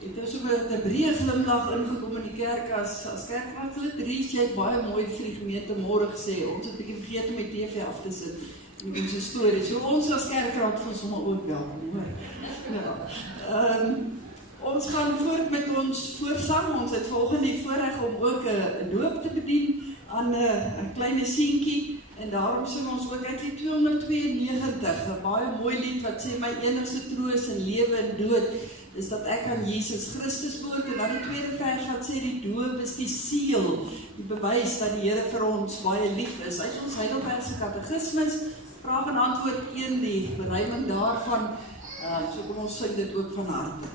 het ons so met 'n breë glimlag ingekom in die kerk as kerkraad. Hulle Dries, jy het baie mooi vir die gemeente môre gesê, ons het 'n bietjie vergeet om die TV af te sit. En ons storie, so ons as kerkraad van sommer ook wel. Ja. Ons gaan voort met ons voorsang. Ons het volgende die voorreg om ook 'n doop te bedien aan 'n klein seentjie. En daarom sing ons ook uit die 292, 'n baie mooi lied wat sê, my enigste troos in lewe en dood is dat ek aan Jesus Christus behoort. En dan die tweede vers wat sê, die doop is die seël, die bewys dat die Here vir ons baie lief is. Uit ons Heidelbergse katekismus, vraag en antwoord 1, die beruiming daarvan, so kom ons sing dit ook van harte.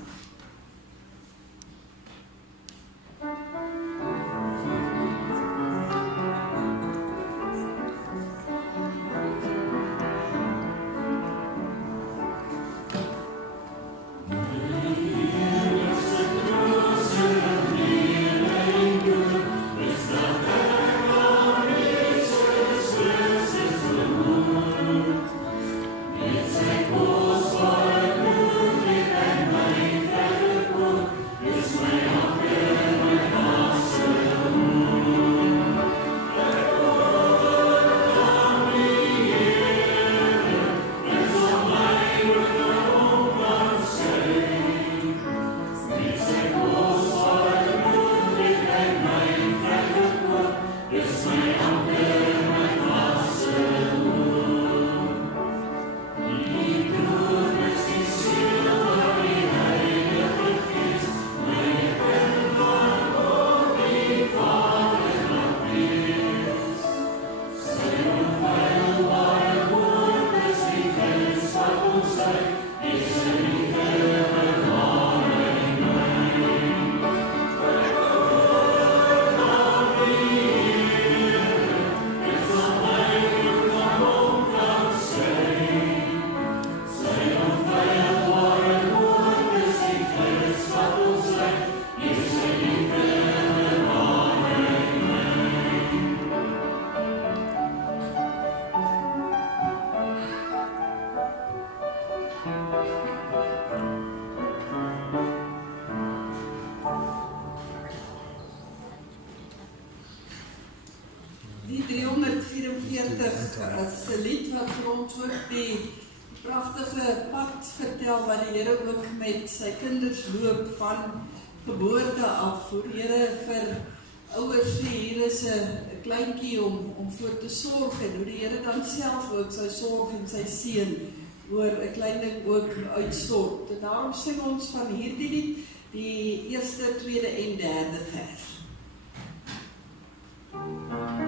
Die 344 is 'n lied wat vir ons ook die pragtige pad vertel wat die Here ook met sy kinders loop van geboorte af. Hoe die Here vir ouers sê, hier is 'n kleintjie om voor te sorg, en hoe die Here dan self ook sy sorg en sy seën oor 'n klein ding ook uitstort. En daarom sing ons van hierdie lied die eerste, tweede en derde vers. Amen.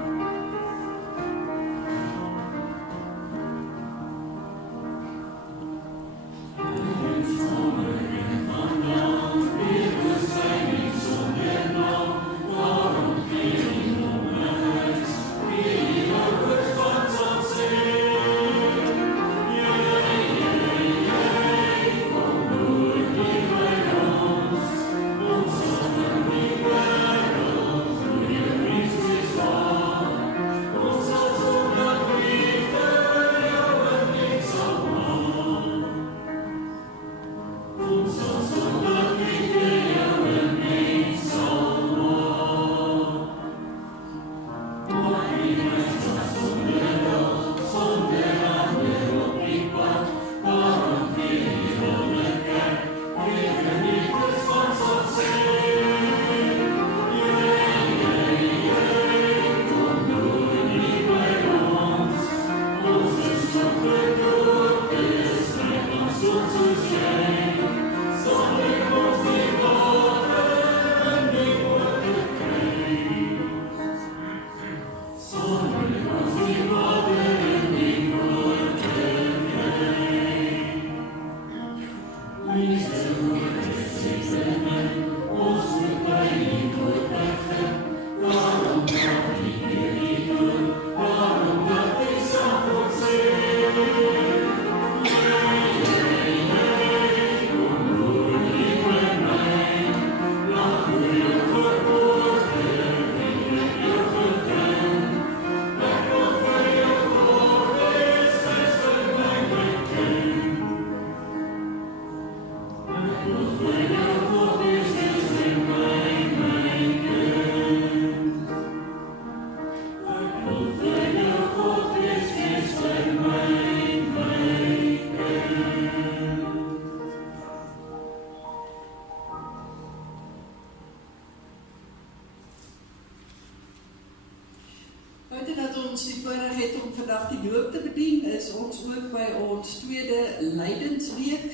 ons die voorreg het om vandag die doop te bedien, is ons ook by ons tweede lydensweek.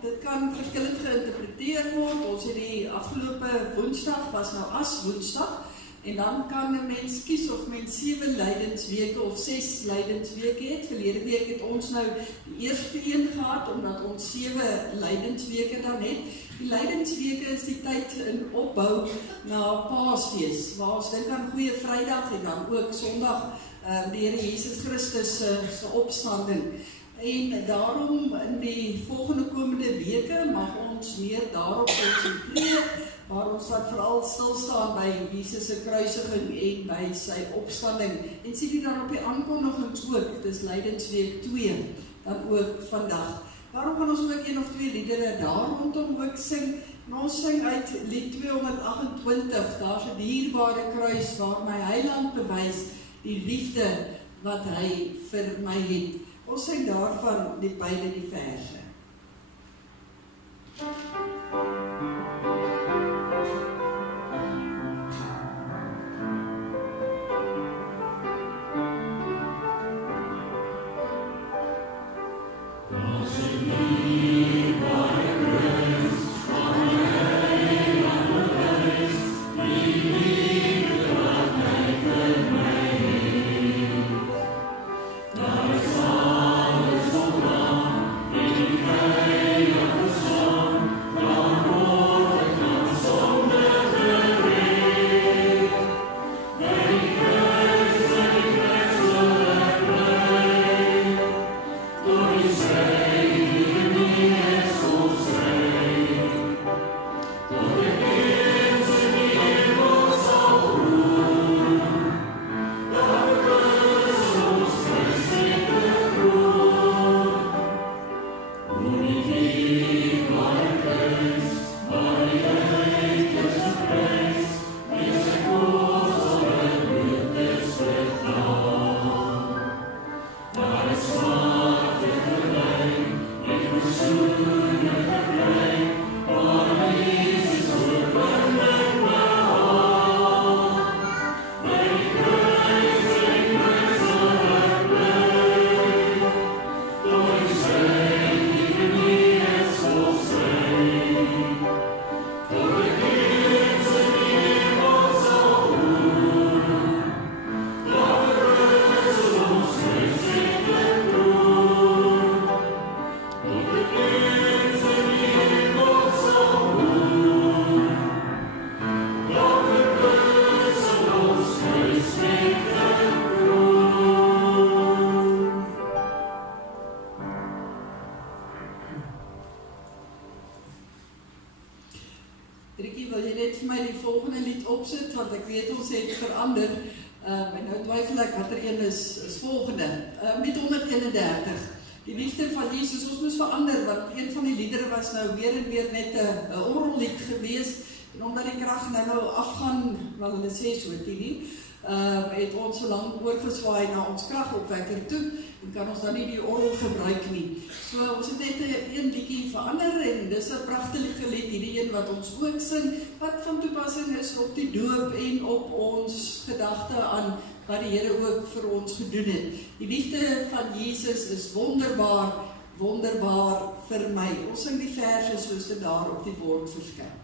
Dit kan verskillend geïnterpreteer word. Ons het die afgelope woensdag was nou as woensdag, en dan kan 'n mens kies of mens 7 lydensweke of 6 lydensweke het. Verlede week het ons nou die eerste een gehad, omdat ons 7 lydensweke dan het. Die lydensweke is die tyd in opbou na Paasfees, waar ons dink aan Goeie Vrydag en dan ook Sondag, die Here Jesus Christus se opstanding. En daarom in die volgende komende weke mag ons meer daarop konsentreer, waar ons wat vooral stilstaan by Jesus se kruisiging en by sy opstanding. En sien jy dan op die aankondigings ook, dis lydensweek 2, dan ook vandag. Daarom gaan ons ook 1 of 2 liedere daar rondom ook sing. En ons sing uit lied 228, daar's 'n dierbare kruis waar my Heiland bewys die liefde wat hy vir my het. Ons sing daarvan die beide die verse. En nou twyfel ek watter een is volgende. Met 131. Die liefde van Jesus, ons moes verander, want een van die liedere was nou weer en weer net 'n orgellied gewees, en omdat die krag nou afgaan, wel hulle sê so nie, het ons so lank oorgeswaai na ons kragopwekker toe, en kan ons dan nie die orgel gebruik nie. So ons het net een liedjie verander, en dis 'n pragtige lied, hierdie een wat ons ook sing, wat van toepassing is op die doop en op ons gedagte aan wat die Here ook vir ons gedoen het. Die liefde van Jesus is wonderbaar, wonderbaar vir my. Ons sing die verse soos dit daar op die bord verskyn.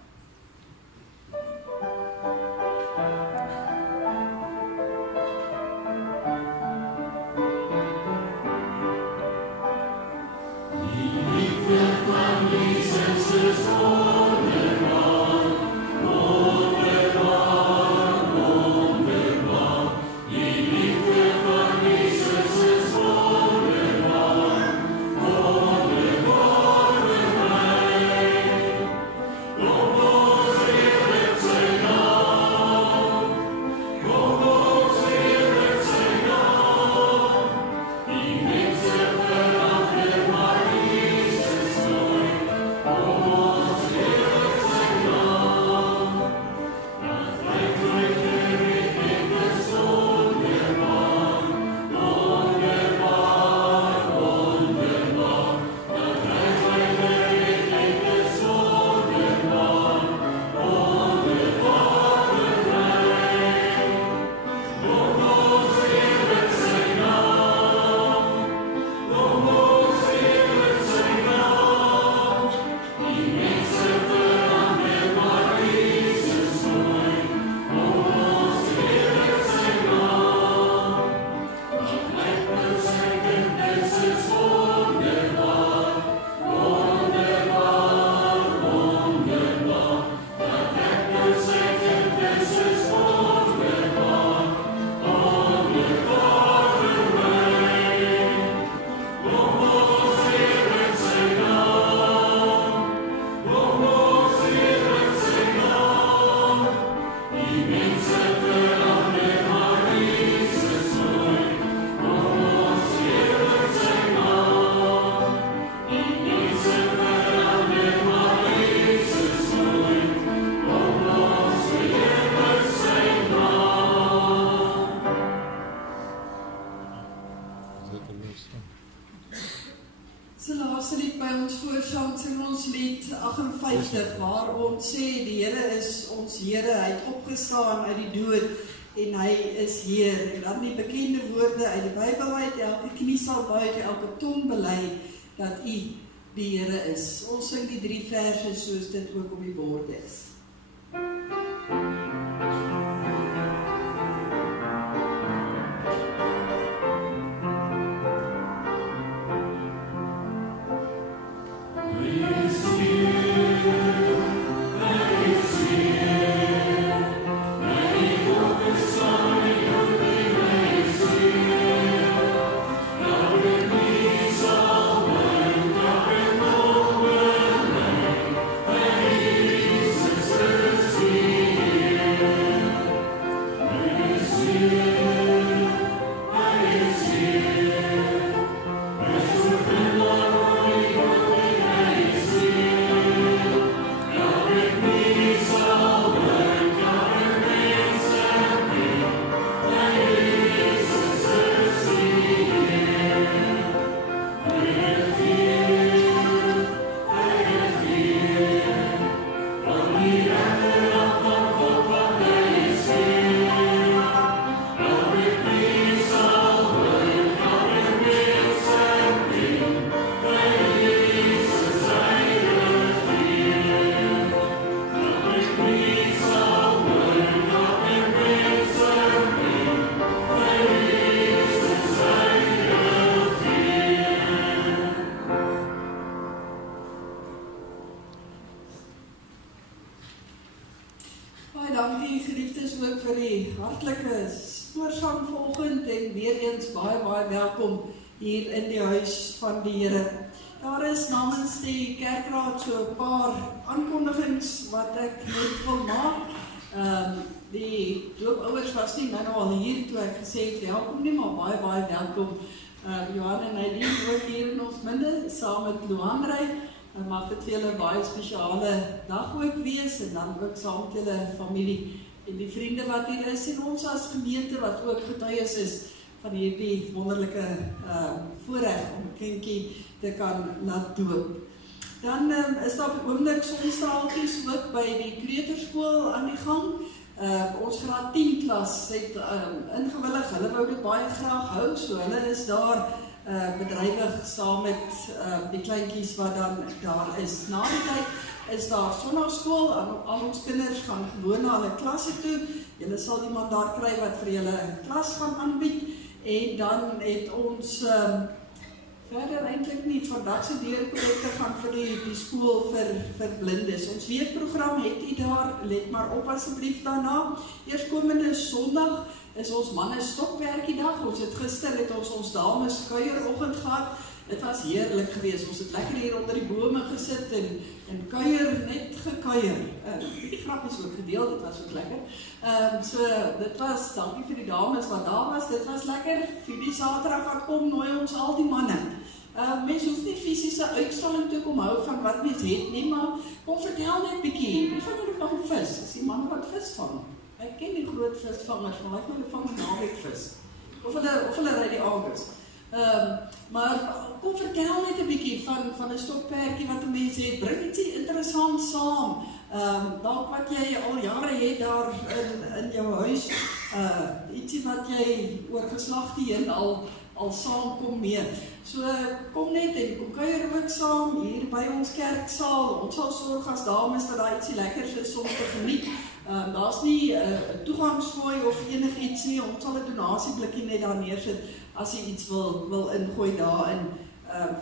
Oh, 53 waar ons sê die Here is ons Here, hy het opgestaan uit die dood en hy is Heer. En dan die bekende woorde uit die Bybel uit, elke knie sal buig, elke tong bely dat U die Here is. Ons sing die 3 verse soos dit ook op die bord is. Hier in die huis van die Here. Daar is namens die kerkraad so 'n paar aankondigings wat ek net wil maak. Die doopouers was nie nou al hier toe ek gesê het welkom nie, maar baie welkom. Johan en Nadine ook hier in ons midde, saam met Luandrey. Mag dit vir julle 'n baie spesiale dag ook wees en dan ook saam met julle familie en die vriende wat hier is en ons as gemeente wat ook getuies is van hierdie wonderlike voorreg om kindjie te kan laat doop. Dan is daar op die oomblik sonstraaltjies ook by die kleuterskool aan die gang. Ons graad 10 klas het ingewillig, hulle wou dit baie graag hou, so hulle is daar bedrywig saam met die kleintjies wat dan daar is. Na die tyd is daar sonnaarskool, al ons kinders gaan gewoon na hulle klasse toe. Julle sal iemand daar kry wat vir julle 'n klas gaan aanbied. En dan het ons verder eintlik nie vandag se deurprojekte gaan vir die skool vir blindes. Ons weekprogram het u daar, let maar op asseblief daarna. Eerskomende Sondag is ons manne stokperdjie dag. Gister het ons dames kuieroggend gehad. Dit was heerlik geweest. Ons het lekker hier onder die bome gesit en kuier, net gekuier. Die grap is ook gedeel, dit was ook lekker. So dit was, dankie vir die dames wat daar was, dit was lekker. Vir die Saterdag wat kom, nooi ons al die manne. Mens hoef nie fisiese uitstalling te kom hou van wat mens het nie, maar kom vertel net bietjie. Wie van julle vang vis? Is die man wat vis vang? Ek ken die groot visvangers, maar ek hulle vang naweekvis. Of hulle ry die aangers. Maar kom vertel net 'n bietjie van 'n stokperdjie wat 'n mens het. Bring ietsie interessant saam. Dalk wat jy al jare het daar in jou huis. Ietsie wat jy oor geslagte heen al saam kom mee. So kom net en kom kuier ook saam hier by ons kerksaal. Ons sal sorg as dames dat daar ietsie lekkers is om te geniet. Daar's nie 'n toegangsfooi of enigiets nie. Ons sal 'n donasieblikkie net daar neersit as jy iets wil ingooi daarin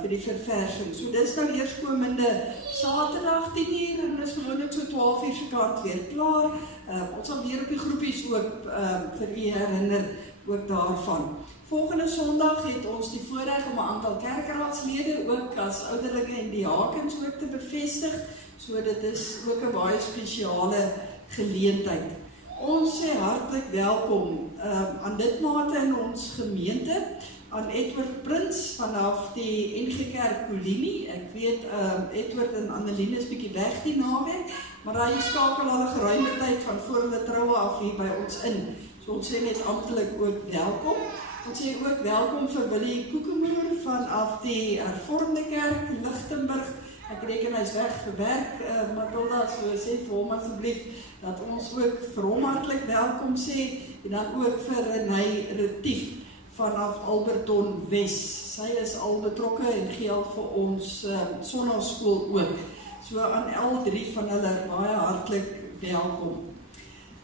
vir die verversing. So dis nou eerskomende Saterdag 10:00 en dis gewoonlik so 12:00 se kant weer klaar. Ons sal weer op die groepies ook vir u herinner ook daarvan. Volgende Sondag het ons die voorreg om 'n aantal kerkraadslede ook as ouderlinge en diakens ook te bevestig. So dit is ook 'n baie spesiale geleentheid. Ons sê hartlik welkom aan lidmate in ons gemeente, aan Edward Prins vanaf die NG Kerk Kolini. Ek weet Edward en Anneline is bietjie weg die naweek, maar hy skakel al 'n geruime tyd van voor hulle troue af hier by ons in. So ons sê net amptelik ook welkom. Ons sê ook welkom vir Willie Koekemoer vanaf die Hervormde Kerk Lichtenburg Ek reken hy's weg vir werk, Matilda, so sê vir hom asseblief dat ons ook vir hom hartlik welkom sê en dan ook vir Renay Retief vanaf Alberton Wes. Sy is al betrokke en gee vir ons sonnaskool ook. So aan al drie van hulle baie hartlik welkom.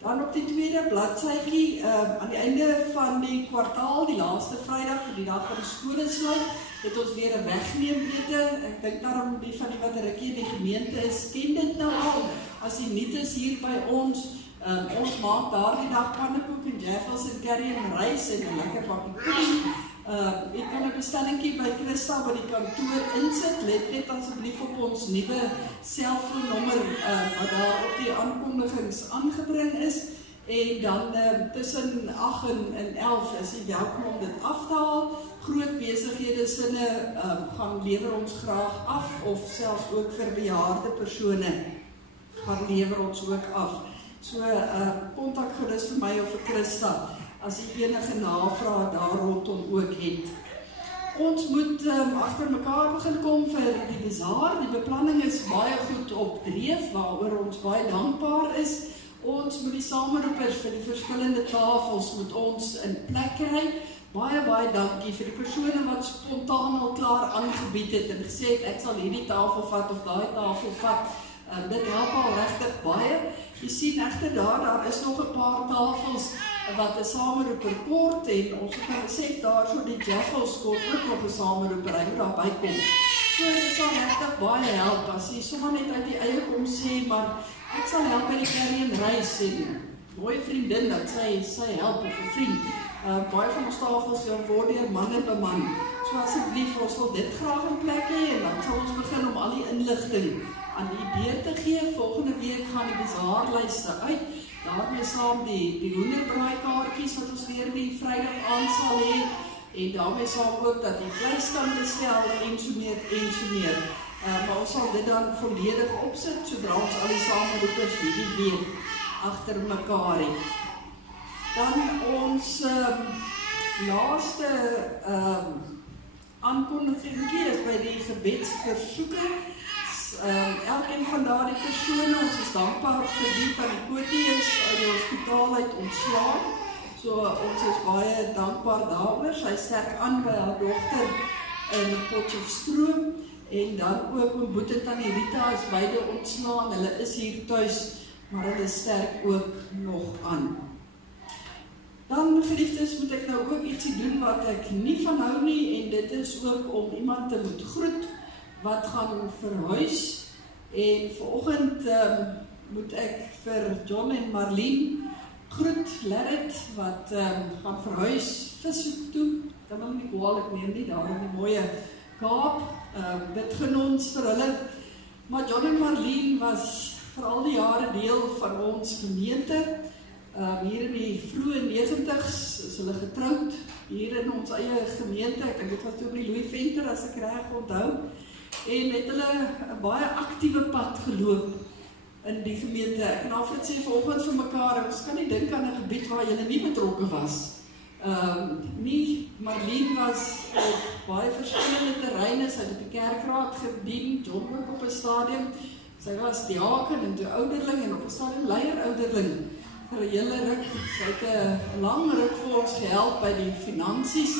Dan op die tweede bladsytjie, aan die einde van die kwartaal, die laaste Vrydag vir die dag van die skole sluit, het ons weer 'n wegneemete. Ek dink daarom die van die wat 'n rukkie in die gemeente is, ken dit nou al. As die nuut is hier by ons, ons maak daardie dag pannekoek en jaffles en curry en rys en 'n lekker bakkie koekie. Ek kan 'n bestellingkie by Christa by die kantoor insit. Let net asseblief op ons nuwe selfoonnommer wat daar op die aankondigings aangebring is. En dan tussen 8 en 11 is jy welkom om dit af te haal. Groot besighede sinne gaan lewer ons graag af, of selfs ook vir bejaarde persone gaan lewer ons ook af. So kontak gerus vir my of vir Christa as jy enige navrae daar rondom ook het. Ons moet agter mekaar begin kom vir die bazaar. Die beplanning is baie goed op dreef, waaroor ons baie dankbaar is. Ons moet die sameroepers vir die verskillende tafels moet ons in plek kry. Baie dankie vir die persone wat spontaan al klaar aangebied het en gesê het ek sal hierdie tafel vat of daai tafel vat. Dit help al regtig baie. Jy sien egter daar is nog 'n paar tafels wat 'n sameroeper kort en ons het nou gesê daar so die jaffles kort ook nog 'n sameroeper hy moet daarby kom. So dit sal regtig baie help as jy sommer net uit die eie kom sê, maar ek sal help by die curry en rys en mooi vriendin dat sy help of 'n vriend. Baie van ons tafels word deur manne beman. So asseblief, ons wil dit graag in plek hê en dan sal ons begin om al die inligting aan die deur te gee. Volgende week gaan die bazaarlyste uit. Daarmee saam die hoenderbraaikaartjies wat ons weer die Vrydag aand sal hê. En daarmee saam ook dat die vleis kan bestel en so meer. Maar ons sal dit dan volledig opsit sodra ons al die sameroepers hierdie week agter mekaar het. Dan ons laaste aankondigingkie is by die gebedsversoeke. Elkeen van daardie persone, ons is dankbaar vir die van die Kotie is uit die hospitaal uit ontslaan. So ons is baie dankbaar daaroor. Sy sterk aan by haar dogter in Potchefstroom en dan ook oom Boet en tannie Rita is beide ontslaan. Hulle is hier tuis, maar hulle sterk ook nog aan. Dan, geliefdes, moet ek nou ook ietsie doen wat ek nie van hou nie en dit is ook om iemand te moet groet wat gaan verhuis. En vanoggend moet ek vir John en Marlene groet, Larrit, wat gaan verhuis Vishoek toe. Kan hom nie kwalijk neem nie, daar in die mooie Kaap. Dit gun ons vir hulle. Maar John en Marlene was vir al die jare deel van ons gemeente. Hier in die vroeë 90's is hulle getroud, hier in ons eie gemeente. Ek dink dit was toe op die Louis Venter, as ek reg onthou. En het hulle 'n baie aktiewe pad geloop in die gemeente. Ek en Alfred sê vanoggend vir mekaar, ons kan nie dink aan 'n gebied waar julle nie betrokke was. Marlene was op baie verskillende terreine, sy het op die kerkraad gedien, John ook op 'n stadium. Sy was diaken en toe ouderling en op 'n stadium leier ouderling vir 'n hele ruk. Sy het 'n lang ruk vir ons gehelp by die finansies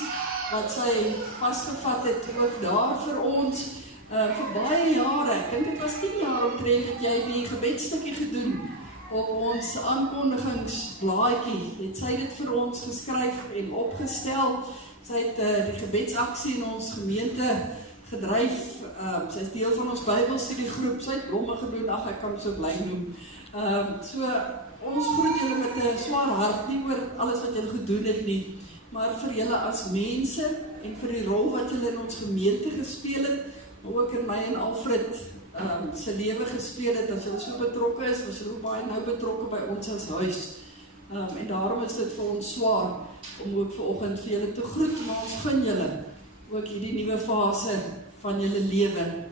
wat sy vasgevat het ook daar vir ons. Vir baie jare, ek dink dit was 10 jaar omtrent het jy die gebedstukkie gedoen op ons aankondigingsblaadjie. Het sy dit vir ons geskryf en opgestel. Sy het die gebedsaksie in ons gemeente gedryf. Sy is deel van ons Bybelstudiegroep. Sy het blomme gedoen, ek kan so bly noem. So ons groet julle met 'n swaar hart, nie oor alles wat julle gedoen het nie, maar vir julle as mense en vir die rol wat julle in ons gemeente gespeel het, maar ook in my en Alfred se lewe gespeel het. As julle so betrokke is, was julle ook baie nou betrokke by ons as huis. En daarom is dit vir ons swaar om ook vanoggend vir julle te groet, maar ons gun julle ook hierdie nuwe fase van julle lewe.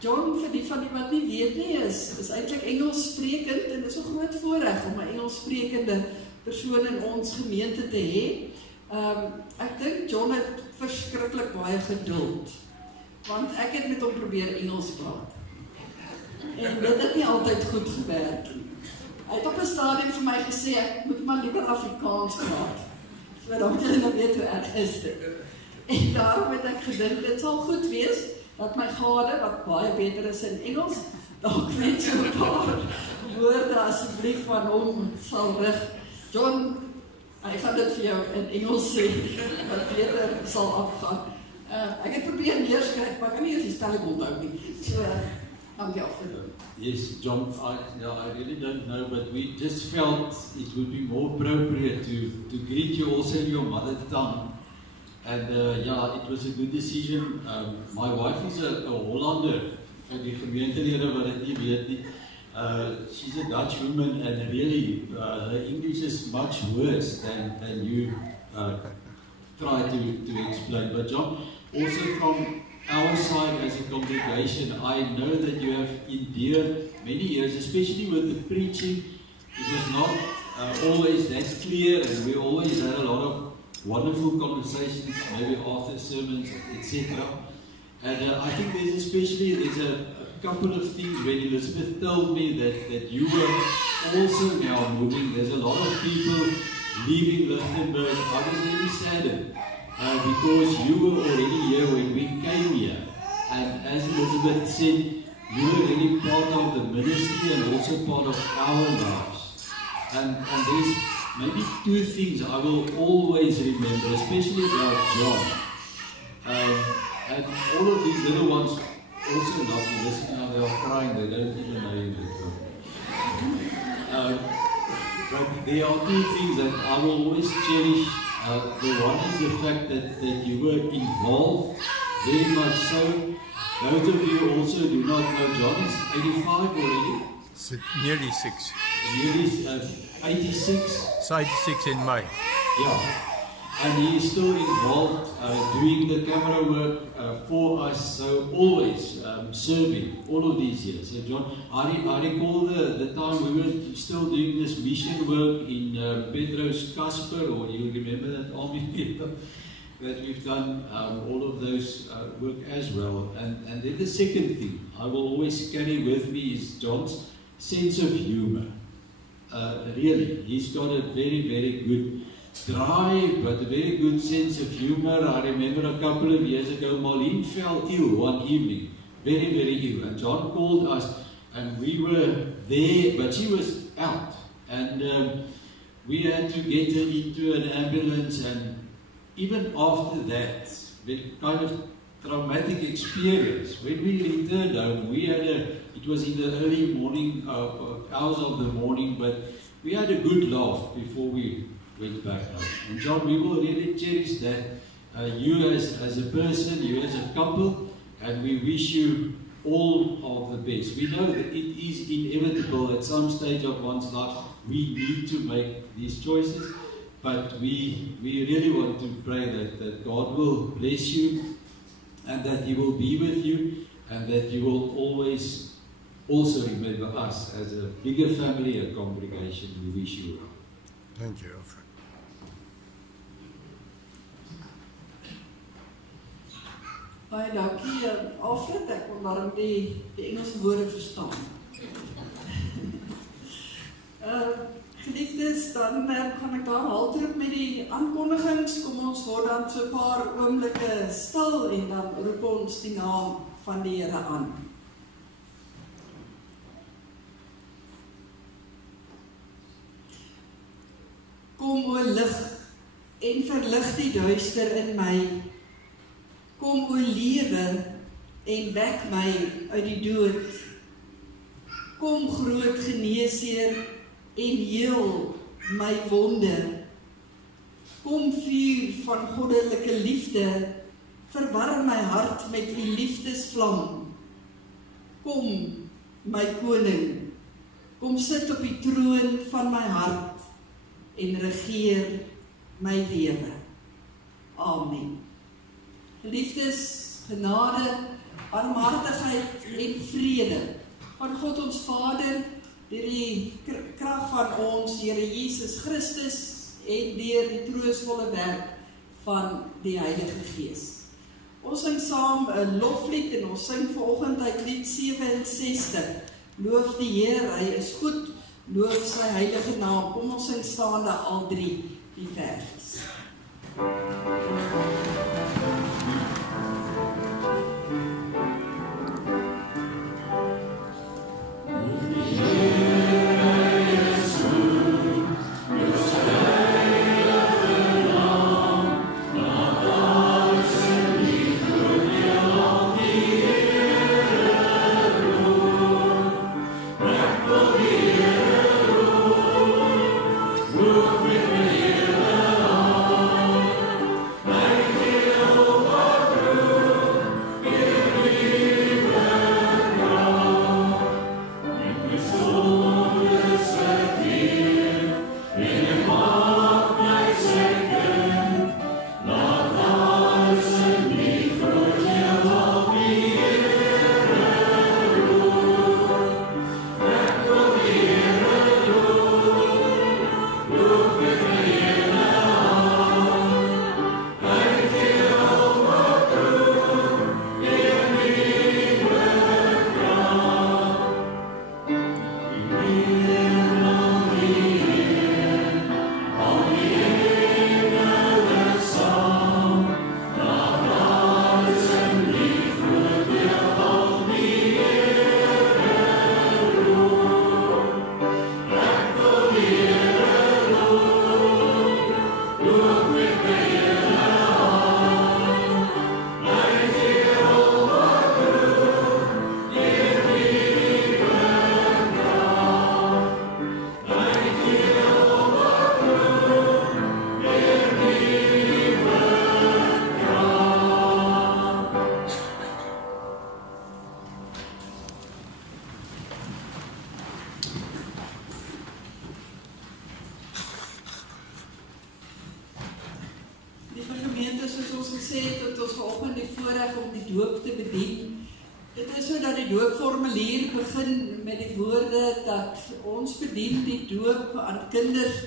John, vir die van die wat nie weet nie, is eintlik Engels sprekend en dit is 'n groot voorreg om 'n Engels sprekende persoon in ons gemeente te hê. Ek dink John het verskriklik baie geduld, want ek het met hom probeer Engels praat. En dit het nie altyd goed gewerk nie. Hy het op 'n stadium vir my gesê, ek moet maar liever Afrikaans praat. So dan moet jy nou weet hoe erg is dit. En daarom het ek gedink, dit sal goed wees, dat my gade, wat baie beter is in Engels, dalk net so 'n paar woorde asseblief van hom sal rig. John, hy gaan dit vir jou in Engels sê, wat beter sal afgaan. Ek het probeer neerskryf, maar ek kan nie eers die spelling onthou nie. So, dankie afgedoen. Yes, John, I really don't know, but we just felt it would be more appropriate to greet you also in your mother tongue. And yeah, it was a good decision. My wife is a Hollander, vir die gemeentelede wat dit nie weet nie. She's a Dutch woman, and really her English is much worse than you try to explain. But John, also from our side as a congregation, I know that you have endured many years, especially with the preaching. It was not always that clear, and we always had a lot of wonderful conversations, maybe after sermons, etc. And I think there's a couple of things when Elizabeth told me that you were also now moving. There's a lot of people leaving Lichtenburg. I was really saddened because you were already here when we came here. And as Elizabeth said, you were really part of the ministry and also part of our lives. And there's maybe two things I will always remember, especially about John. And all of these little ones also love me. Listen, now they are crying, they don't even know you. But there are two things that I will always cherish. The one is the fact that you were involved, very much so. Those of you also do not know, John is 85 already. Nearly 6. Nearly 86. It's 86 in May. Yeah. And he is still involved doing the camera work for us, so always serving all of these years. So John, I recall the time we were still doing this mission work in Pedro's Casper, or you remember that army people, that we've done all of those work as well. And then the second thing I will always carry with me is John's sense of humor. Really, he's got a very, very good, dry but a very good sense of humor. I remember a couple of years ago, Marlene fell ill one evening, very, very ill. And John called us, and we were there, but she was out. And we had to get her into an ambulance, and even after that, the kind of traumatic experience, when we returned home, we had it was in the early morning, hours of the morning, but we had a good laugh before we went back home. And John, we will really cherish that, you as a person, you as a couple, and we wish you all of the best. We know that it is inevitable at some stage of one's life, we need to make these choices, but we really want to pray that God will bless you, and that He will be with you, and that you will always also remember us as a bigger family, a congregation. We wish you well. Thank you, Alfred. Baie dankie, Alfred. Ek kon daarom die Engelse woorde verstaan. Geliefdes, dan gaan ek daar halter met die aankondigings. Kom ons word dan so 'n paar oomblikke stil en dan roep ons die naam van die Here aan. Kom o lig en verlig die duister in my. Kom o lewe en wek my uit die dood. Kom groot geneesheer en heel my wonde. Kom vuur van goddelike liefde, verwarm my hart met u liefdesvlam. Kom my koning, kom sit op die troon van my hart en regeer my lewe. Amen. Geliefdes, genade, barmhartigheid en vrede van God ons Vader, deur die krag van ons Here Jesus Christus en deur die troostvolle werk van die Heilige Gees. Ons sing saam 'n loflied en ons sing vanoggend uit lied 67. Loof die Heer, hy is goed, loof sy heilige naam. Kom ons sing staande al drie die vers. Kinders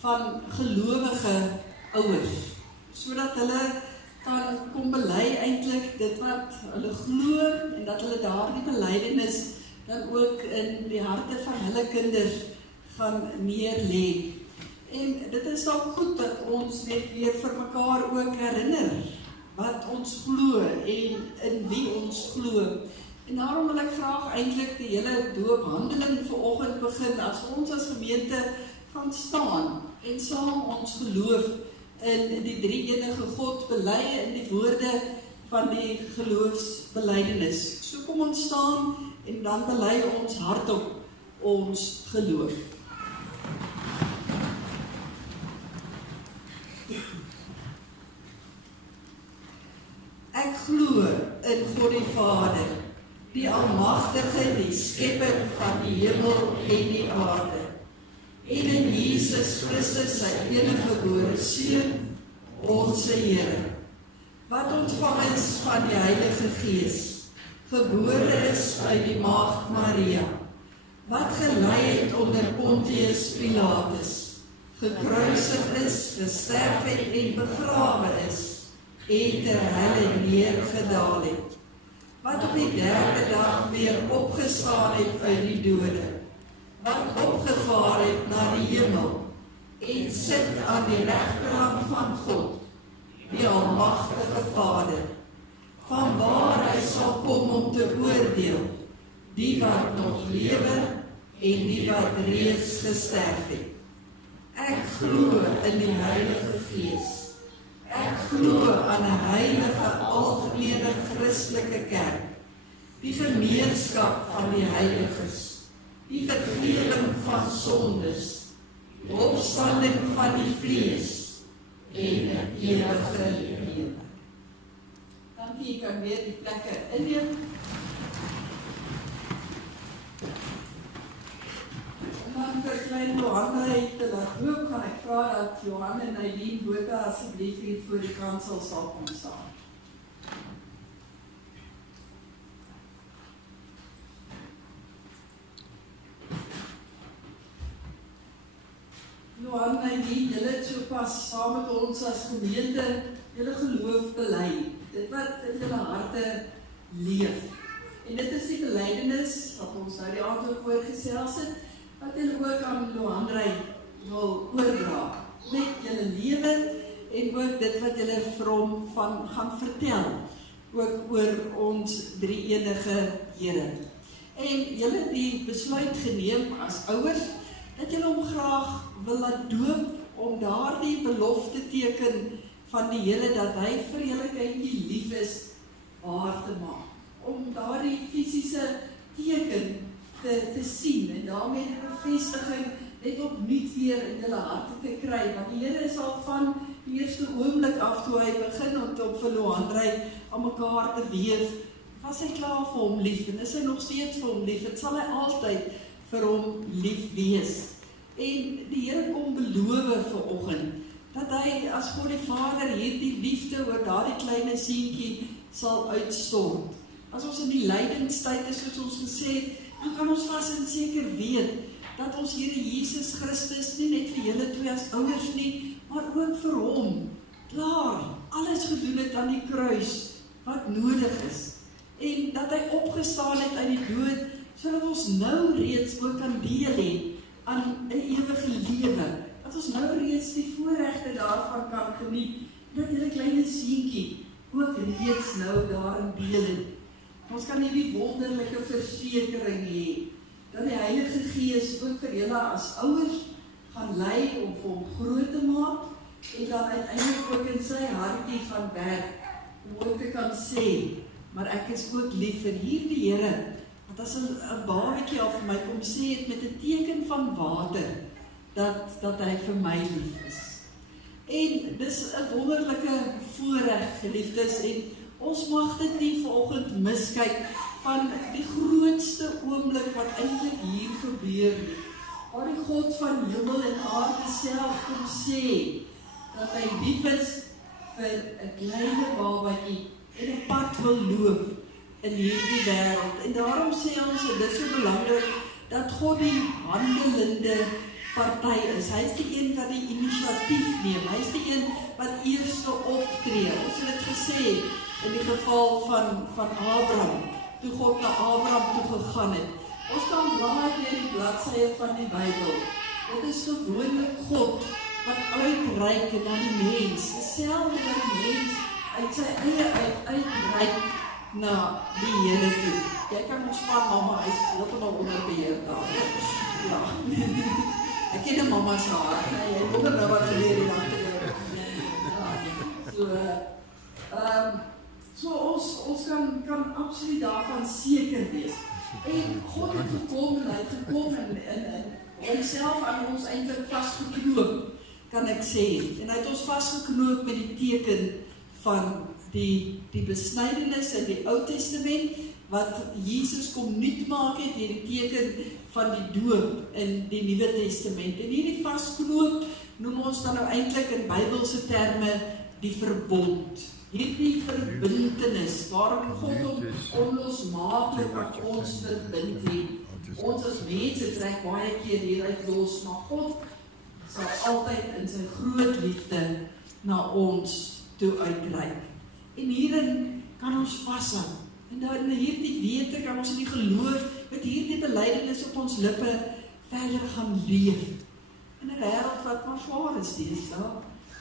van gelowige ouers, sodat hulle kan kom bely eintlik dit wat hulle glo en dat hulle daardie belydenis dan ook in die harte van hulle kinders gaan neer lê. En dit is ook goed dat ons net weer vir mekaar ook herinner wat ons glo en in wie ons glo. En daarom wil ek graag eintlik die hele doophandeling vanoggend begin as gemeente gaan staan en saam ons geloof in die drie-enige God bely in die woorde van die geloofsbelydenis. So kom ons staan en dan bely ons hardop ons geloof. Ek glo in God die Vader, die Almagtige, die Skepper van die hemel en die aarde, en in Jesus Christus, sy eniggebore Seun, onze Here, wat ontvang is van die Heilige Gees, gebore is uit die Maagd Maria, wat gelei het onder Pontius Pilatus, gekruisig is, gesterf het en begrawe is, en ter helle neergedaal het, wat op die derde dag weer opgestaan het uit die dode, wat opgevaar het na die hemel, en sit aan die regterhand van God, die Almagtige Vader, van waar hy sal kom om te oordeel, die wat nog lewe, en die wat reeds gesterf het. Ek glo in die Heilige Gees, ek glo aan 'n heilige, algemene Christelike kerk, die gemeenskap van die heiliges, die vergewing van sondes, die opstanding van die vlees en 'n ewige lewe. Dankie, jy kan weer die plekke inneem. En dan vir klein Johanna te laat loop, kan ek vra dat Johan en Eileen Botha asseblief hier voor die kansel sal kom staan. Johan en Eileen, julle het so pas saam met ons as gemeente julle geloof bely, dit wat in julle harte leef. En dit is die bely belydenis, wat ons nou die aand ook voorgesels het, wat julle ook aan Loandrey wil oordra, met julle lewe, en ook dit wat julle vir hom van gaan vertel, ook oor ons drie-enige Here. En julle die besluit geneem as ouers, dat julle hom graag wil laat doop, om daardie belofte teken van die Here, dat hy vir julle kindjie lief is, waar te maak. Om daardie fisiese teken te sien, en daarmee die bevestiging net opnuut weer in julle harte te kry, want die Here is al van die eerste oomblik af, toe hy begin om vir Loandrey aan mekaar te weef, was hy klaar vir hom lief, en is hy nog steeds vir hom lief, en sal hy altyd vir hom lief wees. En die Here kom beloof vanoggend, dat hy as God die Vader hierdie liefde oor daardie kleine seentjie sal uitstort. As ons in die lydenstyd is, soos ons gesê het, dan kan ons vas en seker weet, dat ons Here Jesus Christus nie net vir julle twee as ouers nie, maar ook vir hom, klaar, alles gedoen het aan die kruis, wat nodig is. En dat hy opgestaan het uit die dood, sodat ons nou reeds ook kan deel hê aan 'n ewige lewe. Dat ons nou reeds die voorregte daarvan kan geniet, dat julle kleine seentjie ook reeds nou daarin deel het. Ons kan hierdie wonderlike versekering hê, dat die Heilige Gees ook vir julle as ouers gaan lei om vir hom groot te maak, en dan uiteindelik ook in sy hartjie gaan werk, om ook te kan sê, maar ek is ook lief vir hierdie Here, want as 'n babatjie al vir my kom sê het met 'n teken van water, dat hy vir my lief is. En dis 'n wonderlike voorreg, geliefdes, en ons mag dit nie vanoggend miskyk van die grootste oomblik wat eintlik hier gebeur het, waar die God van hemel en aarde self kom sê, dat hy lief is vir 'n kleine babatjie, en 'n pad wil loop in hierdie wêreld. En daarom sê ons, en dit is so belangrik, dat God die handelende party is. Hy is die een wat die inisiatief neem. Hy is die een wat eerste optree. Ons het dit gesê in die geval van Abraham, toe God na Abraham toe gegaan het. Ons kan blaai deur die bladsye van die Bybel. Dit is gewoonlik God wat uitreik na die mens, dieselfde wat die mens uit sy eie uitreik na die Here toe. Jy kan ontspan, mamma, hy is heeltemal onder beheer daar. Ja. Ek ken 'n mamma se hart, jy wonder nou wat gebeur hier agter jou. So ons kan absoluut daarvan seker wees. En God het gekom en hy het gekom en homself aan ons eintlik vasgeknoop, kan ek sê. En hy het ons vasgeknoop met die teken van die besnydenis in die Ou Testament, wat Jesus kom nuut maak het, die teken van die doop in die Nuwe Testament. En hierdie vasknoop noem ons dan nou eintlik in Bybelse terme die verbond. Hierdie verbintenis, waarom God onlosmaaklik aan ons verbind het. Ons as mense trek baie keer hieruit los, maar God sal altyd in sy groot liefde na ons toe uitreik. En hierin kan ons vashou. En dan in hierdie wete kan ons in die geloof met hierdie belydenis op ons lippe verder gaan leef. In 'n wêreld wat maar swaar is deesdae,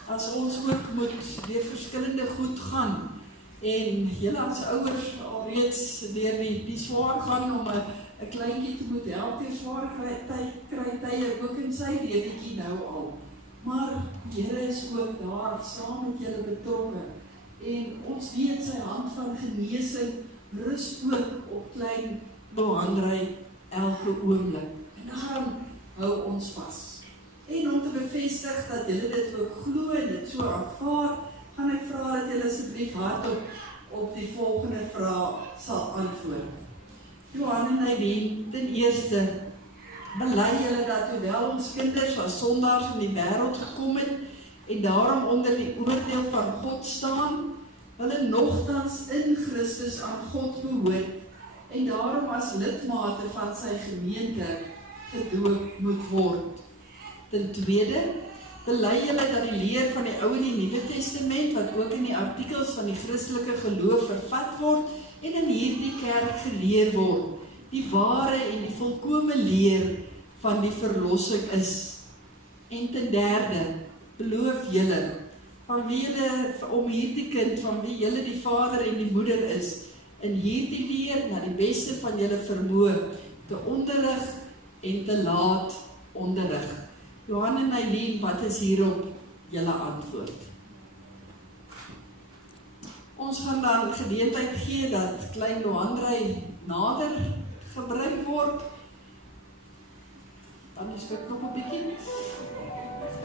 as ons ook moet deur verskillende goed gaan. En julle as ouers alreeds deur die swaar gaan om 'n kleintjie te moet help deur swaar kry tye ook in sy lewetjie nou al. Maar die Here is ook daar saam met julle betrokke. En ons weet sy hand van genesing rus ook op klein Loandrey elke oomblik. En daarom hou ons vas. En om te bevestig dat julle dit ook glo en dit so aanvaar, gaan ek vra dat julle asseblief hardop op die volgende vraag sal antwoord. Johan en Eileen, ten eerste, bely julle dat hoewel ons kinders as sondaars in die wêreld gekom het en daarom onder die oordeel van God staan, hulle nogtans in Christus aan God behoort en daarom as lidmate van sy gemeente gedoop moet word. Ten tweede, bely julle dat die leer van die Ou en die Nuwe Testament, wat ook in die artikels van die Christelike geloof vervat word en in hierdie kerk geleer word, die ware en die volkome leer van die verlossing is. En ten derde, beloof julle, van wie julle, om hierdie kind, van wie julle die vader en die moeder is, in hierdie leer, na die beste van julle vermoë, te onderrig en te laat onderrig. Johan en Eileen, wat is hierop julle antwoord? Ons gaan dan geleentheid gee dat klein Loandrey nader gebring word. Dan is dit nog 'n bietjie.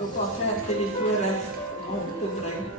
Oupa Gert het die voorreg om te bring.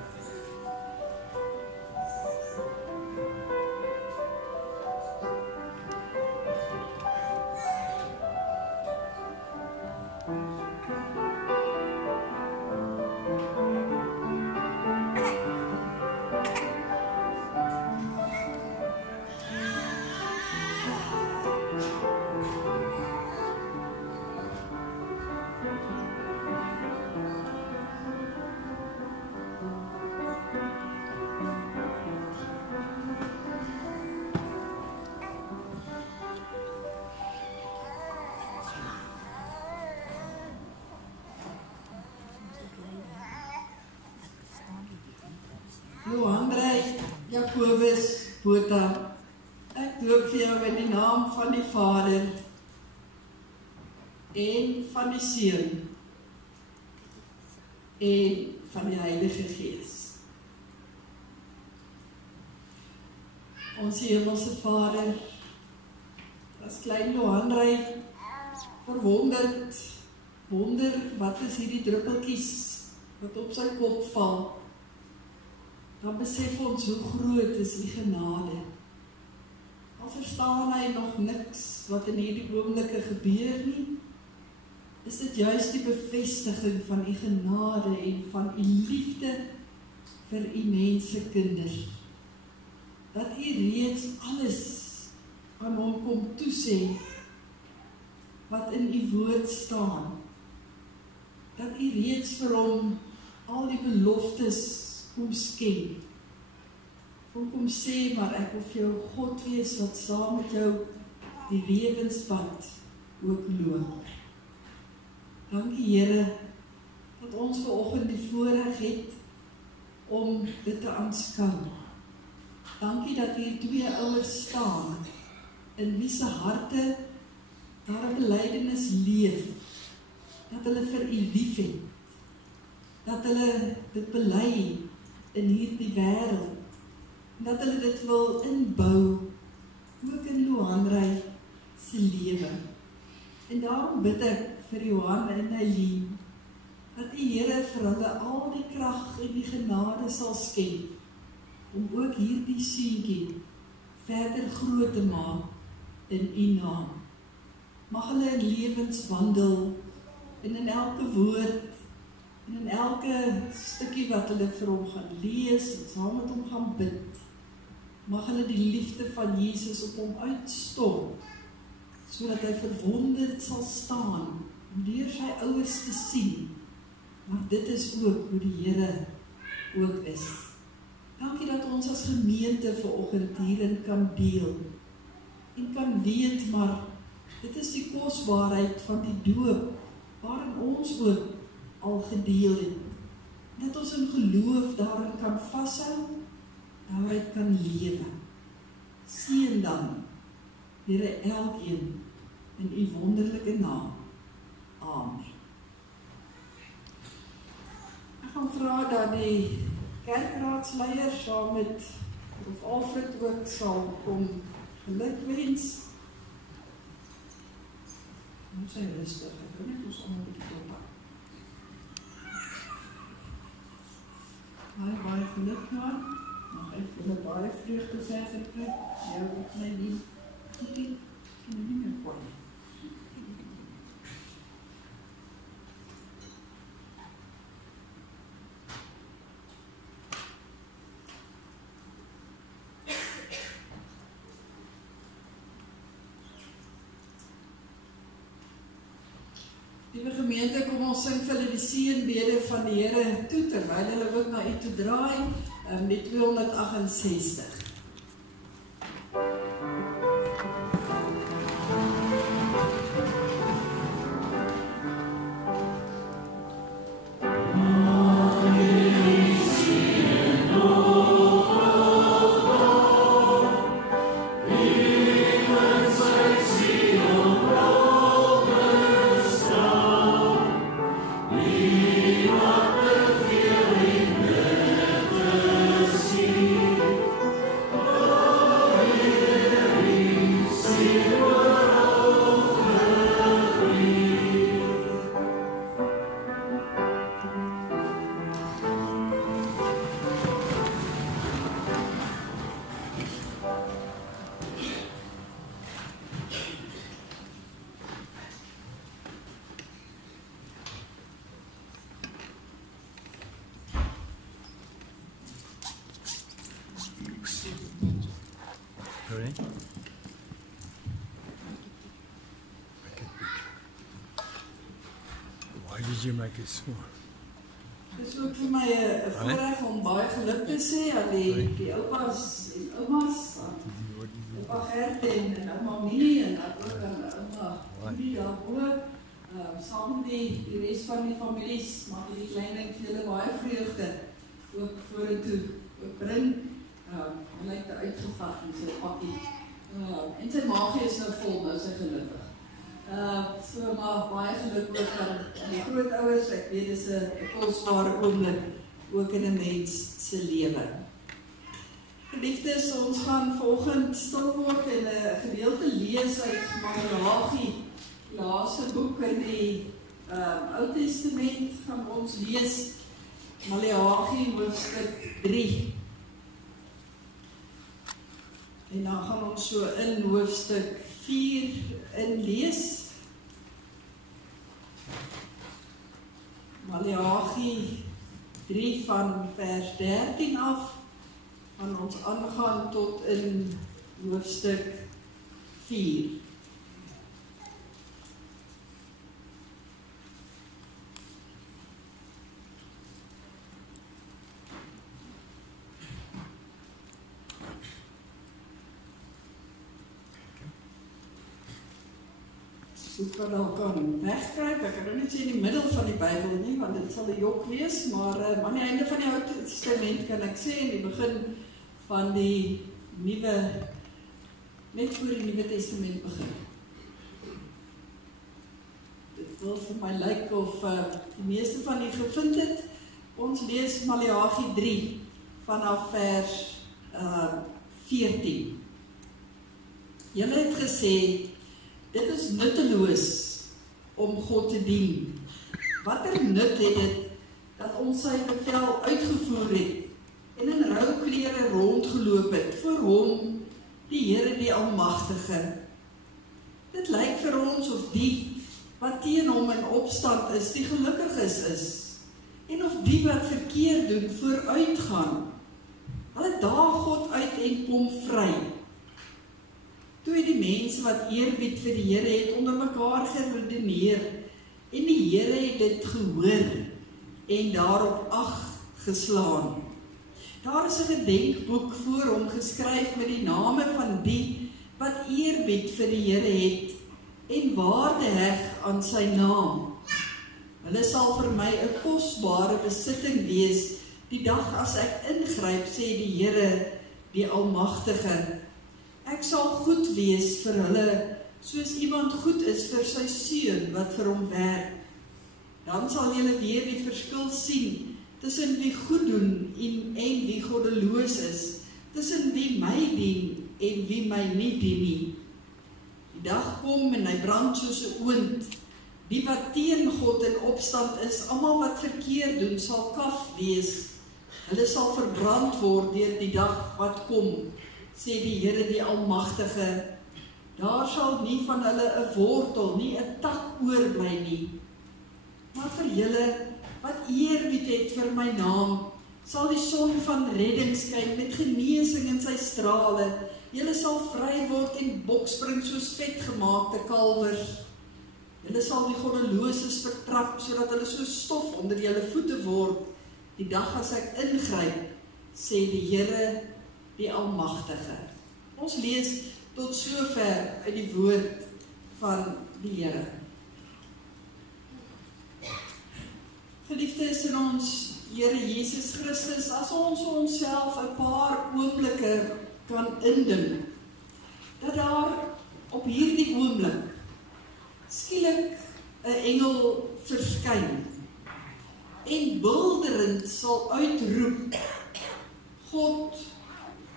Loandrey, Jacobus, Botha, ek doop vir jou in die naam van die Vader en van die Seun en van die Heilige Gees. Ons Hemelse Vader, as klein Loandrey verwonderd, wonder wat is hierdie druppeltjies wat op sy kop val, dan besef ons hoe groot is die genade. Al verstaan hy nog niks wat in hierdie oomblikke gebeur nie, is dit juist die bevestiging van die genade en van die liefde vir die mense kinders. Dat hy reeds alles aan hom kom toesê wat in die woord staan. Dat hy reeds vir hom al die beloftes kom skenk. Kom sê, maar ek wil vir jou God wees wat saam met jou die lewenspad ook loop. Dankie Here, dat ons vanoggend die voorreg het om dit te aanskou. Dankie dat hier twee ouers staan, in wie se harte daar 'n belydenis leef, dat hulle vir U lief het, dat hulle dit bely in hierdie wêreld, dat hulle dit wil inbou, ook in Loandrey se lewe. En daarom bid ek vir Johan en Eileen, dat die Here vir hulle al die krag en die genade sal skenk, om ook hierdie seentjie verder groot te maak in U naam. Mag hulle in lewens wandel, en in elke woord, en in elke stukkie wat hulle vir hom gaan lees, en saam met hom gaan bid, mag hulle die liefde van Jesus op hom uitstort, sodat hy verwonderd sal staan, om deur sy ouers te sien, maar dit is ook hoe die Here ook is. Dankie dat ons as gemeente vanoggend hierin kan deel, en kan weet, maar dit is die kosbaarheid van die doop, waarin ons ook al gedeel het, dat ons in geloof daarin kan vashou, daaruit kan lewe. Seën dan, Here, elkeen in U wonderlike naam. Amen. Ek gaan vra dat die kerkraadsleier saam met Prof. Alfred ook sal kom gelukwens. Moet sy rustig, ek wil net ons allemaal 'n bietjie oppak. Baie geluk, Johan. Mag ek vir julle baie vreugde verder kry. Jou op my dien. Ek kan nie meer kwam. Liewe gemeente, kom ons sing vir hulle die seënbede van die Here toe, terwyl hulle ook na U toe draai, die 268. Sorry? Make it big. Why did you make it small? Dit is ook vir my 'n voorreg om baie geluk te sê aan die oupas en oumas, oupa Gert en ouma Minnie en dan ook aan ouma Judy daarbo, saam met die res van die families, maak die klein ding vir julle baie vreugde ook vorentoe ook bring. Hy lyk te uitgevat in sy pakkie. En sy maagie is nou vol, nou sy gelukkig. So maar baie geluk ook aan die grootouers. Ek weet dis 'n kosbare oomblik ook in 'n mens se lewe. Geliefdes, ons gaan volgende stil word en 'n gedeelte lees uit Maleagi, die laaste boek in die Ou Testament gaan ons lees Maleagi hoofstuk 3. En dan gaan ons so in hoofstuk 4 inlees. Maleagi 3 van vers 13 af, gaan ons aangaan tot in hoofstuk 4. Soek wat al kan wegkryp, ek kan nou net sê in die middel van die Bybel nie, want dit sal 'n jok wees, maar aan die einde van die Ou Testament kan ek sê, in die begin van die nuwe, net voor die Nuwe Testament begin. Dit wil vir my lyk of die meeste van u gevind het. Ons lees Maleagi 3 vanaf vers 14. Julle het gesê, dit is nutteloos om God te dien. Watter nut het dit dat ons sy bevel uitgevoer het en in rouklere rondgeloop het voor hom, die Here die Almagtige? Dit lyk vir ons of die wat teen hom in opstand is, die gelukkiges is, en of die wat verkeerd doen vooruitgaan. Hulle daag God uit en kom vry. Toe het die mense wat eerbied vir die Here het onder mekaar geredeneer en die Here het dit gehoor en daarop ag geslaan. Daar is 'n gedenkboek voor hom geskryf met die name van die wat eerbied vir die Here het en waarde heg aan sy naam. Hulle sal vir my 'n kosbare besitting wees die dag as ek ingryp, sê die Here die Almagtige. Ek sal goed wees vir hulle, soos iemand goed is vir sy seun wat vir hom werk. Dan sal julle weer die verskil sien tussen wie goed doen en wie goddeloos is, tussen wie my dien en wie my nie dien nie. Die dag kom en hy brand soos 'n oond. Die wat teen God in opstand is, almal wat verkeerd doen, sal kaf wees. Hulle sal verbrand word deur die dag wat kom, sê die Here die Almagtige. Daar sal nie van hulle 'n wortel, nie 'n tak oorbly nie. Maar vir julle wat eerbied het vir my naam, sal die son van redding skyn met genesing in sy strale. Julle sal vry word en bokspring soos vetgemaakte kalwers. Julle sal die goddeloses vertrap, sodat hulle so stof onder julle voete word, die dag as ek ingryp, sê die Here die Almagtige. Ons lees tot sover uit die woord van die Here. Geliefdes in ons Here Jesus Christus, as ons onsself 'n paar oomblikke kan indink, dat daar op hierdie oomblik skielik 'n engel verskyn en bulderend sal uitroep, God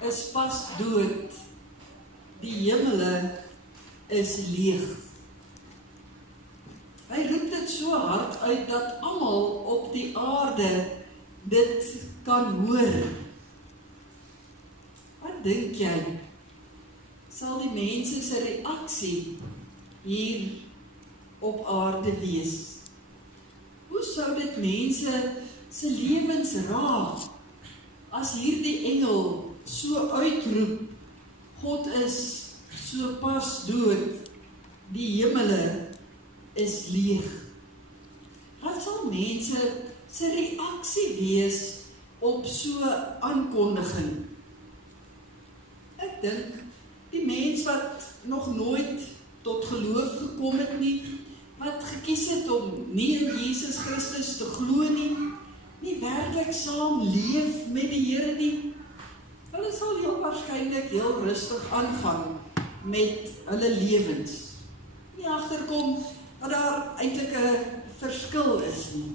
is pas dood, die hemele is leeg. Hy roep dit so hard uit dat almal op die aarde dit kan hoor. Wat dink jy? Sal die mense se reaksie hier op aarde wees? Hoe sou dit mense se lewens raak as hierdie engel so uitroep, God is so pas dood, die hemele is leeg. Wat sal mense se reaksie wees op so aankondiging? Ek dink, die mens wat nog nooit tot geloof gekom het nie, wat gekies het om nie in Jesus Christus te glo nie werklik saam leef met die Here nie, hulle sal heel waarskynlik heel rustig aangaan met hulle lewens. Nie agterkom dat daar eintlik 'n verskil is nie.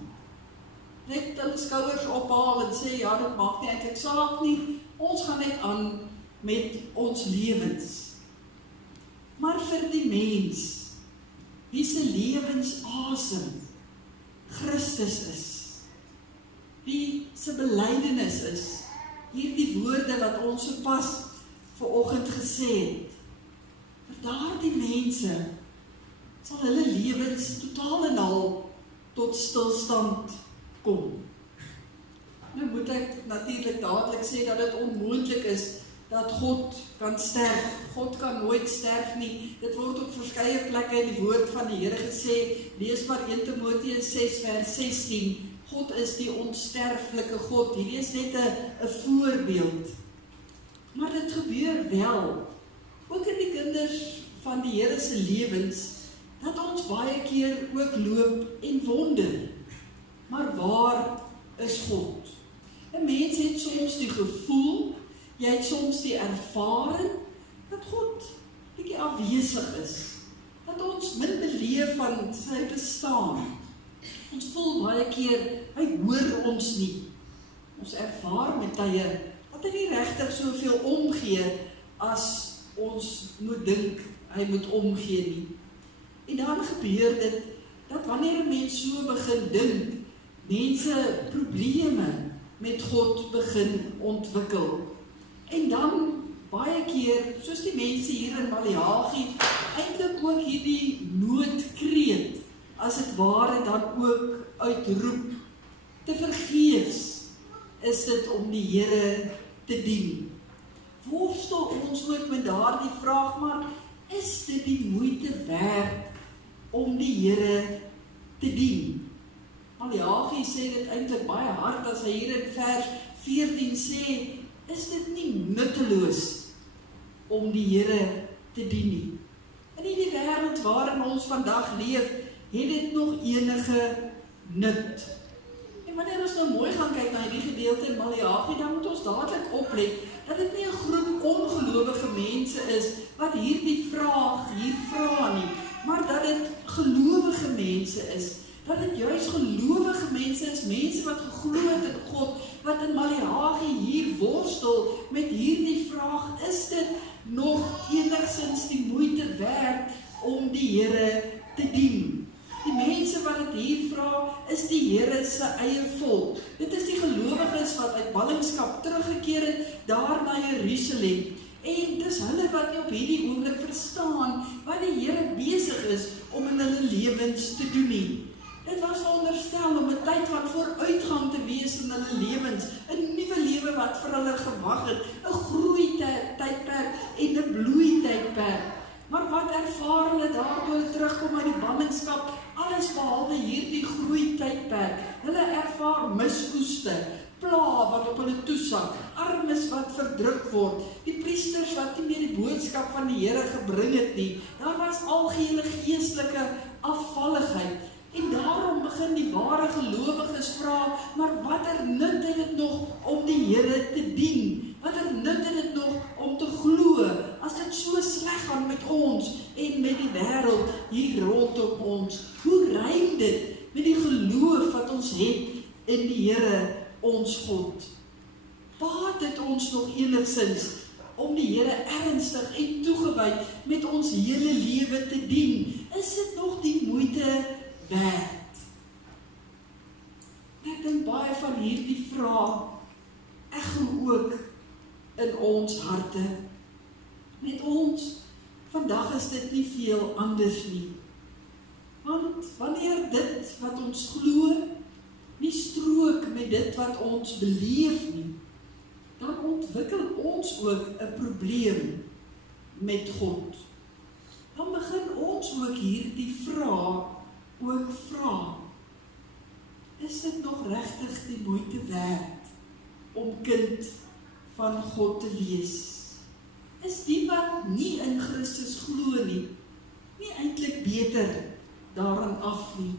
Net hulle skouers ophaal en sê, ja, dit maak nie eintlik saak nie, ons gaan net aan met ons lewens. Maar vir die mens, wie se lewensasem Christus is, wie se belydenis is, hierdie woorde wat ons sopas vanoggend gesê het, vir daardie mense sal hulle lewens totaal en al tot stilstand kom. Nou moet ek natuurlik dadelik sê dat dit onmoontlik is dat God kan sterf. God kan nooit sterf nie. Dit word op verskeie plekke in die woord van die Here gesê. Lees maar 1 Timoteus 6 vers 16. God is die onsterflike God. Hierdie is net 'n voorbeeld. Maar dit gebeur wel, ook in die kinders van die Here se lewens, dat ons baie keer ook loop en wonder. Maar waar is God? 'n Mens het soms die gevoel, jy het soms die ervaring, dat God bietjie afwesig is. Dat ons min beleef van sy bestaan. Ons voel baie keer, hy hoor ons nie. Ons ervaar met tye, dat hy nie regtig soveel omgee, as ons moet dink, hy moet omgee nie. En dan gebeur dit, dat wanneer 'n mens so begin dink, mense probleme met God begin ontwikkel. En dan baie keer, soos die mense hier in Maleagi, eintlik ook hierdie noodkreet, as het ware dan ook uitroep, te vergeefs is dit om die Here te dien. Worstel ons ook met daardie vraag, maar is dit die moeite werd om die Here te dien? Maleagi sê dit eintlik baie hard, as hy hier in vers 14 sê, is dit nie nutteloos om die Here te dien nie. In die wêreld waarin ons vandag leef, het dit nog enige nut. En wanneer ons nou mooi gaan kyk na hierdie gedeelte in Maleagi, dan moet ons dadelik oplet, dat dit nie 'n groep ongelowige mense is, wat hierdie vraag hier vra nie, maar dat dit gelowige mense is, dat dit juist gelowige mense is, mense wat geglo het in God, wat in Maleagi hier worstel met hierdie vraag, is dit nog enigsins die moeite werd om die Here te dien? Die mense wat dit hier vra, is die Here se eie volk. Dit is die gelowiges wat uit ballingskap teruggekeer het, daar na Jerusalem. En dis hulle wat nie op hierdie oomblik verstaan, wat die Here besig is om in hulle lewens te doen nie. Dit was veronderstel om 'n tyd van vooruitgang te wees in hulle lewens, 'n nuwe lewe wat vir hulle gewag het, 'n groeitydperk en 'n bloeitydperk. Maar wat ervaar hulle daartoe hulle terugkom uit die ballingskap? Alles behalwe hierdie groeitydperk. Hulle ervaar misoeste, pla wat op hulle toesak, armes wat verdruk word, die priesters wat nie meer die boodskap van die Here gebring het nie. Daar was algehele geestelike afvalligheid. En daarom begin die ware gelowiges vra, maar watter nut het dit nog om die Here te dien? Watter nut het dit nog om te glo, as dit so sleg gaan met ons en met die wêreld hier rondom ons? Hoe rym dit met die geloof wat ons het in die Here, ons God? Baat dit ons nog enigsins om die Here ernstig en toegewyd met ons hele lewe te dien? Is dit nog die moeite werd? Ek dink baie van hierdie vrae echo ook in ons harte. Met ons, vandag is dit nie veel anders nie. Want wanneer dit wat ons glo nie strook met dit wat ons beleef nie, dan ontwikkel ons ook 'n probleem met God. Dan begin ons ook hier die vraag ook vra. Is dit nog regtig die moeite werd om kind van God te wees? Is die wat nie in Christus glo nie eintlik beter daarin af nie?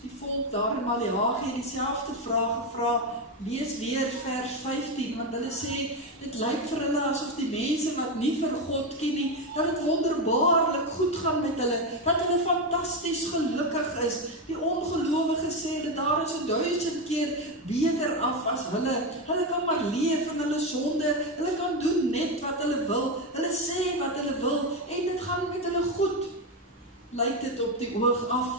Die volk daar in Maleagi dieselfde vraag gevra, lees weer vers 15, want hulle sê, dit lyk vir hulle asof die mense wat nie vir God ken nie, dat het wonderbaarlik goed gaan met hulle, dat hulle fantasties gelukkig is. Die ongelowige sê hulle, daar is 1000 keer beter af as hulle kan maar leef in hulle sonde, hulle kan doen net wat hulle wil, hulle sê wat hulle wil, en dit gaan met hulle goed, lyk dit op die oog af.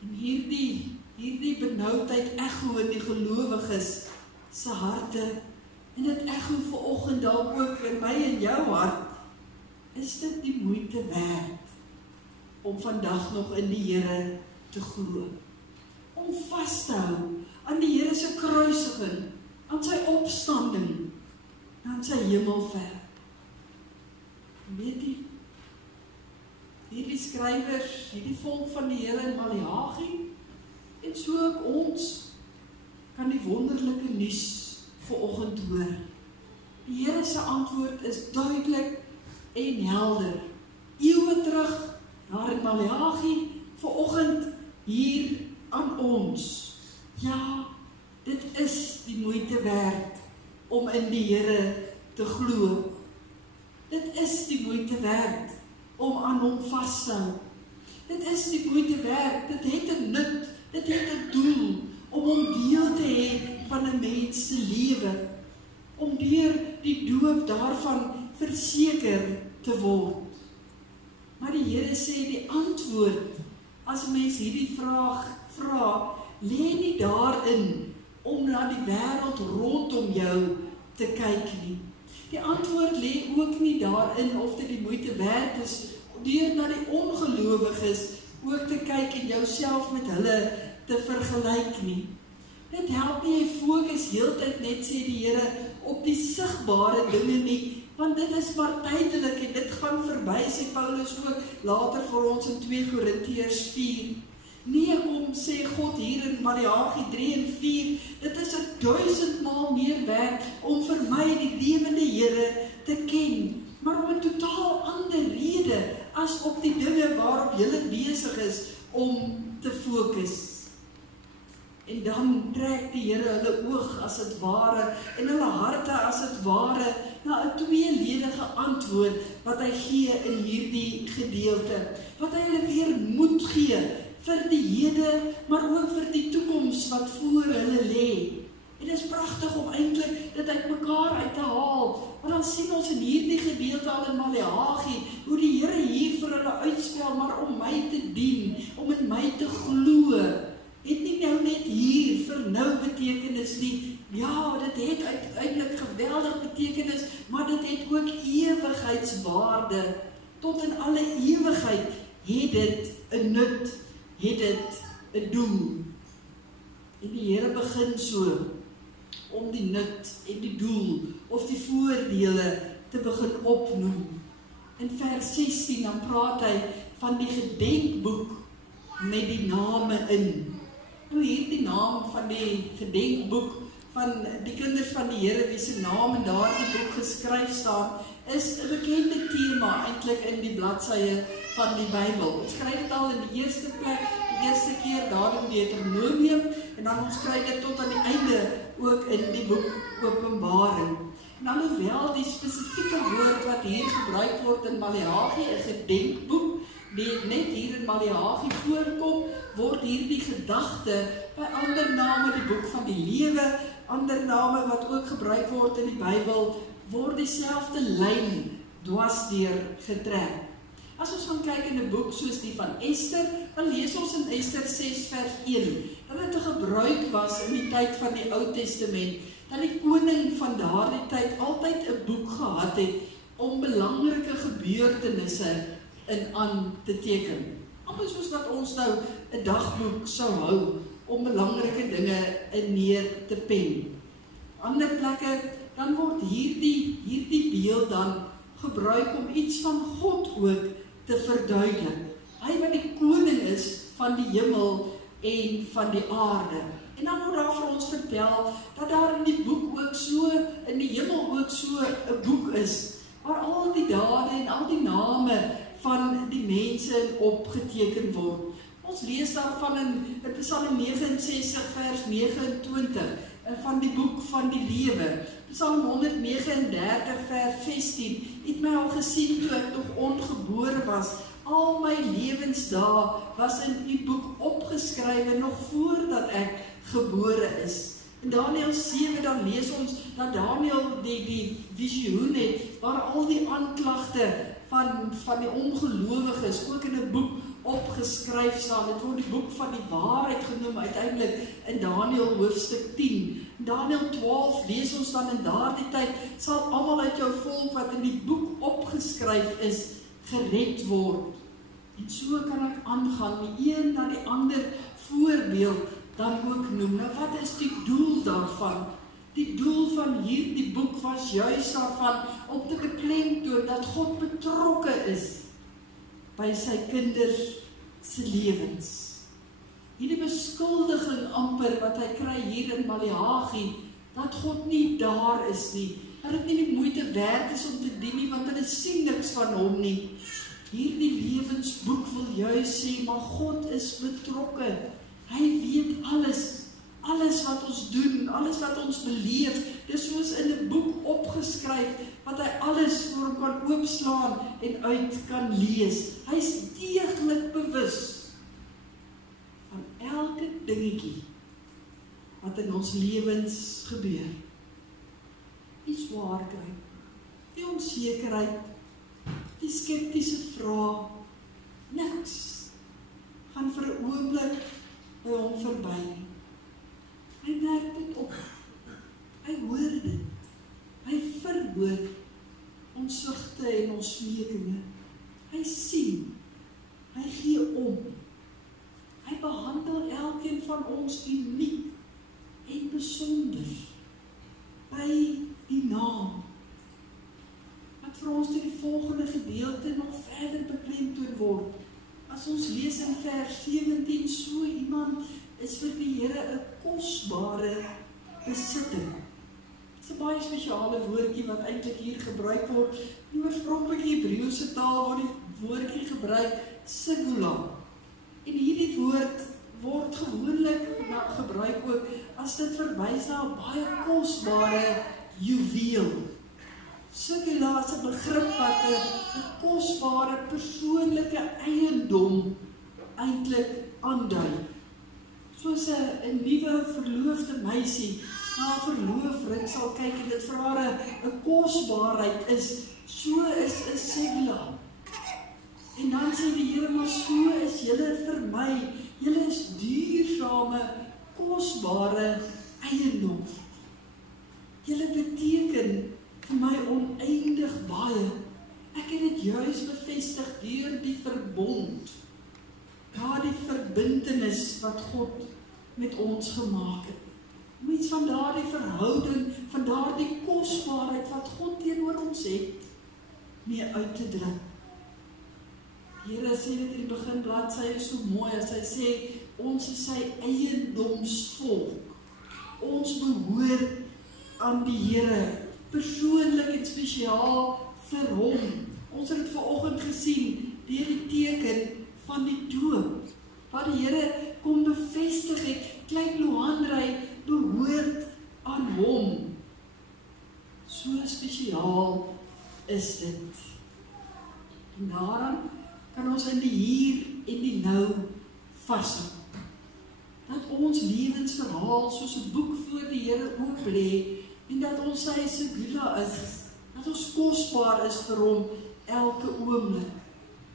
En hierdie benoudheid echo in die gelowiges se harte, en dit echo vanoggend dalk ook in my en jou hart, is dit die moeite werd om vandag nog in die Here te glo, om vas te hou aan die Here se kruisiging, aan sy opstanding, aan sy hemelvaart. Weet jy, hierdie skrywers, hierdie volk van die Here in Maleagi, en so ook ons, kan die wonderlike nuus vanoggend hoor. Die Here se antwoord is duidelik en helder. Eeue terug, daar in Maleagi, vanoggend hier aan ons. Ja, dit is die moeite werd om in die Here te glo. Dit is die moeite werd om aan hom vas te hou. Dit is die moeite werd, dit het 'n nut, dit het 'n doel, om hom deel te hê van 'n mens se lewe, om deur die doop daarvan verseker te word. Maar die Here sê die antwoord, as mens hierdie vraag vra, lê nie daarin om na die wêreld rondom jou te kyk nie. Die antwoord lê ook nie daarin of dit die moeite werd is deur na die ongelowiges ook te kyk en jouself met hulle te vergelyk nie. Dit help nie, jy fokus heeltyd net, sê die Here, op die sigbare dinge nie, want dit is maar tydelik en dit gaan verby, sê Paulus ook later vir ons in 2 Korintiërs 4. Nee, kom, sê God hier in Maleagi 3 en 4, dit is 1000 maal meer werd om vir my die lewende Here te ken, maar om 'n totaal ander rede as op die dinge waarop julle besig is om te fokus. En dan trek die Here hulle oog as het ware, en hulle harte as het ware, na 'n tweeledige antwoord wat hy gee in hierdie gedeelte, wat hy hulle weer moed gee vir die hede, maar ook vir die toekoms wat voor hulle lê. En dit is pragtig om eintlik dit uit mekaar uit te haal, want dan sien ons in hierdie gedeelte al in Maleagi, hoe die Here hier vir hulle uitspel, maar om my te dien, om in my te glo, het nie nou net hier vir nou betekenis nie. Ja, dit het uiteindelik geweldig betekenis, maar dit het ook ewigheidswaarde. Tot in alle ewigheid het dit 'n nut, het dit 'n doel. En die Here begin so om die nut en die doel of die voordele te begin opnoem. In vers 16 dan praat hy van die gedenkboek met die name in. Nou hierdie naam van die gedenkboek van die kinders van die Here wie se naam in daardie boek geskryf staan, is 'n bekende tema eintlik in die bladsye van die Bybel. Ons kry dit al in die eerste plek, die eerste keer daar in Deuteronomium, en dan ons kry dit tot aan die einde ook in die boek Openbaring. En alhoewel die spesifieke woord wat hier gebruik word in Maleagi, 'n gedenkboek, die net hier in Maleagi voorkom, word hierdie gedagte by ander name, die boek van die lewe, ander name wat ook gebruik word in die Bybel, word dieselfde lyn dwarsdeur getrek. As ons gaan kyk in 'n boek soos die van Ester, dan lees ons in Ester 6 vers 1, dat dit 'n gebruik was in die tyd van die Ou Testament, dat die koning van daardie tyd altyd 'n boek gehad het om belangrike gebeurtenisse in aan te teken. Amper soos wat ons nou 'n dagboek sou hou om belangrike dinge in neer te pen. Ander plekke, dan word hierdie beeld dan gebruik om iets van God ook te verduidelik. Hy wat die koning is van die hemel en van die aarde. En dan word daar vir ons vertel, dat daar in die boek ook so, in die hemel ook so 'n boek is, waar al die dade en al die name van die mense opgeteken word. Ons lees daarvan in Psalm 69 vers 29, van die boek van die lewe. Psalm 139 vers 16, het my al gesien toe ek nog ongebore was. Al my lewensdae was in die boek opgeskrywe nog voordat ek gebore is. In Daniël 7 dan lees ons dat Daniël die visioen het, waar al die aanklagte van die ongelowiges ook in 'n boek opgeskryf staan. Dit word die boek van die waarheid genoem uiteindelik in Daniël hoofstuk 10. In Daniël 12 lees ons dan in daardie tyd sal almal uit jou volk wat in die boek opgeskryf is, gered word. En so kan ek aangaan, die een na die ander voorbeeld dan ook noem. Nou wat is die doel daarvan? Die doel van hierdie boek was juist daarvan om te beklemtoon dat God betrokke is by sy kinders se lewens. Hierdie beskuldiging amper wat hy kry hier in Maleagi, dat God nie daar is nie, dat dit nie die moeite werd is om te dien nie, want hulle sien niks van hom nie. Hierdie lewensboek wil juist sê, maar God is betrokke. Hy weet alles wat ons doen, alles wat ons beleef, dis soos in 'n boek opgeskryf, wat hy alles voor hom kan oopslaan en uit kan lees. Hy is deeglik bewus van elke dingetjie wat in ons lewens gebeur. Die swaarkry, die onsekerheid, die skeptiese vrae, niks gaan vir 'n oomblik by hom verby. Hy merk dit op, hy hoor dit, hy verhoor ons sugte en ons smeekinge, hy sien, hy gee om, hy behandel elkeen van ons uniek en besonder, by die naam, wat vir ons in die volgende gedeelte nog verder beklemtoon word. As ons lees in vers 17, so iemand is vir die Here 'n kosbare besitting. Dit is 'n baie spesiale woordjie wat eintlik hier gebruik word. In die oorspronklike Hebreëse taal word die woordjie gebruik segula. En hierdie woord word gewoonlik gebruik ook as dit verwys na 'n baie kosbare juweel. Segula is 'n begrip wat 'n kosbare persoonlike eiendom eintlik aandui. Soos 'n nuwe verloofde meisie na 'n verloofring sal kyk en dit vir haar 'n kosbaarheid is, so is 'n segula. En dan sê die Here, maar so is julle vir my, julle is duursame, kosbare eiendom. Julle beteken vir my oneindig baie. Ek het dit juis bevestig deur die verbond, die verbintenis wat God met ons gemaak het. Om iets van daardie verhouding, van daardie kosbaarheid wat God teenoor ons het, mee uit te druk. Die Here sê dit in die begin bladsy so mooi, as hy sê, ons is sy eiendomsvolk. Ons behoort aan die Here, persoonlik en spesiaal vir hom. Ons het dit vanoggend gesien, deur die teken van die doop, waar die Here kom bevestig het, klein Loandrey behoort aan hom. So spesiaal is dit. En daarom kan ons in die hier en die nou vashou, dat ons lewensverhaal soos 'n boek voor die Here oop lê, en dat ons sy segula is, dat ons kosbaar is vir hom elke oomblik.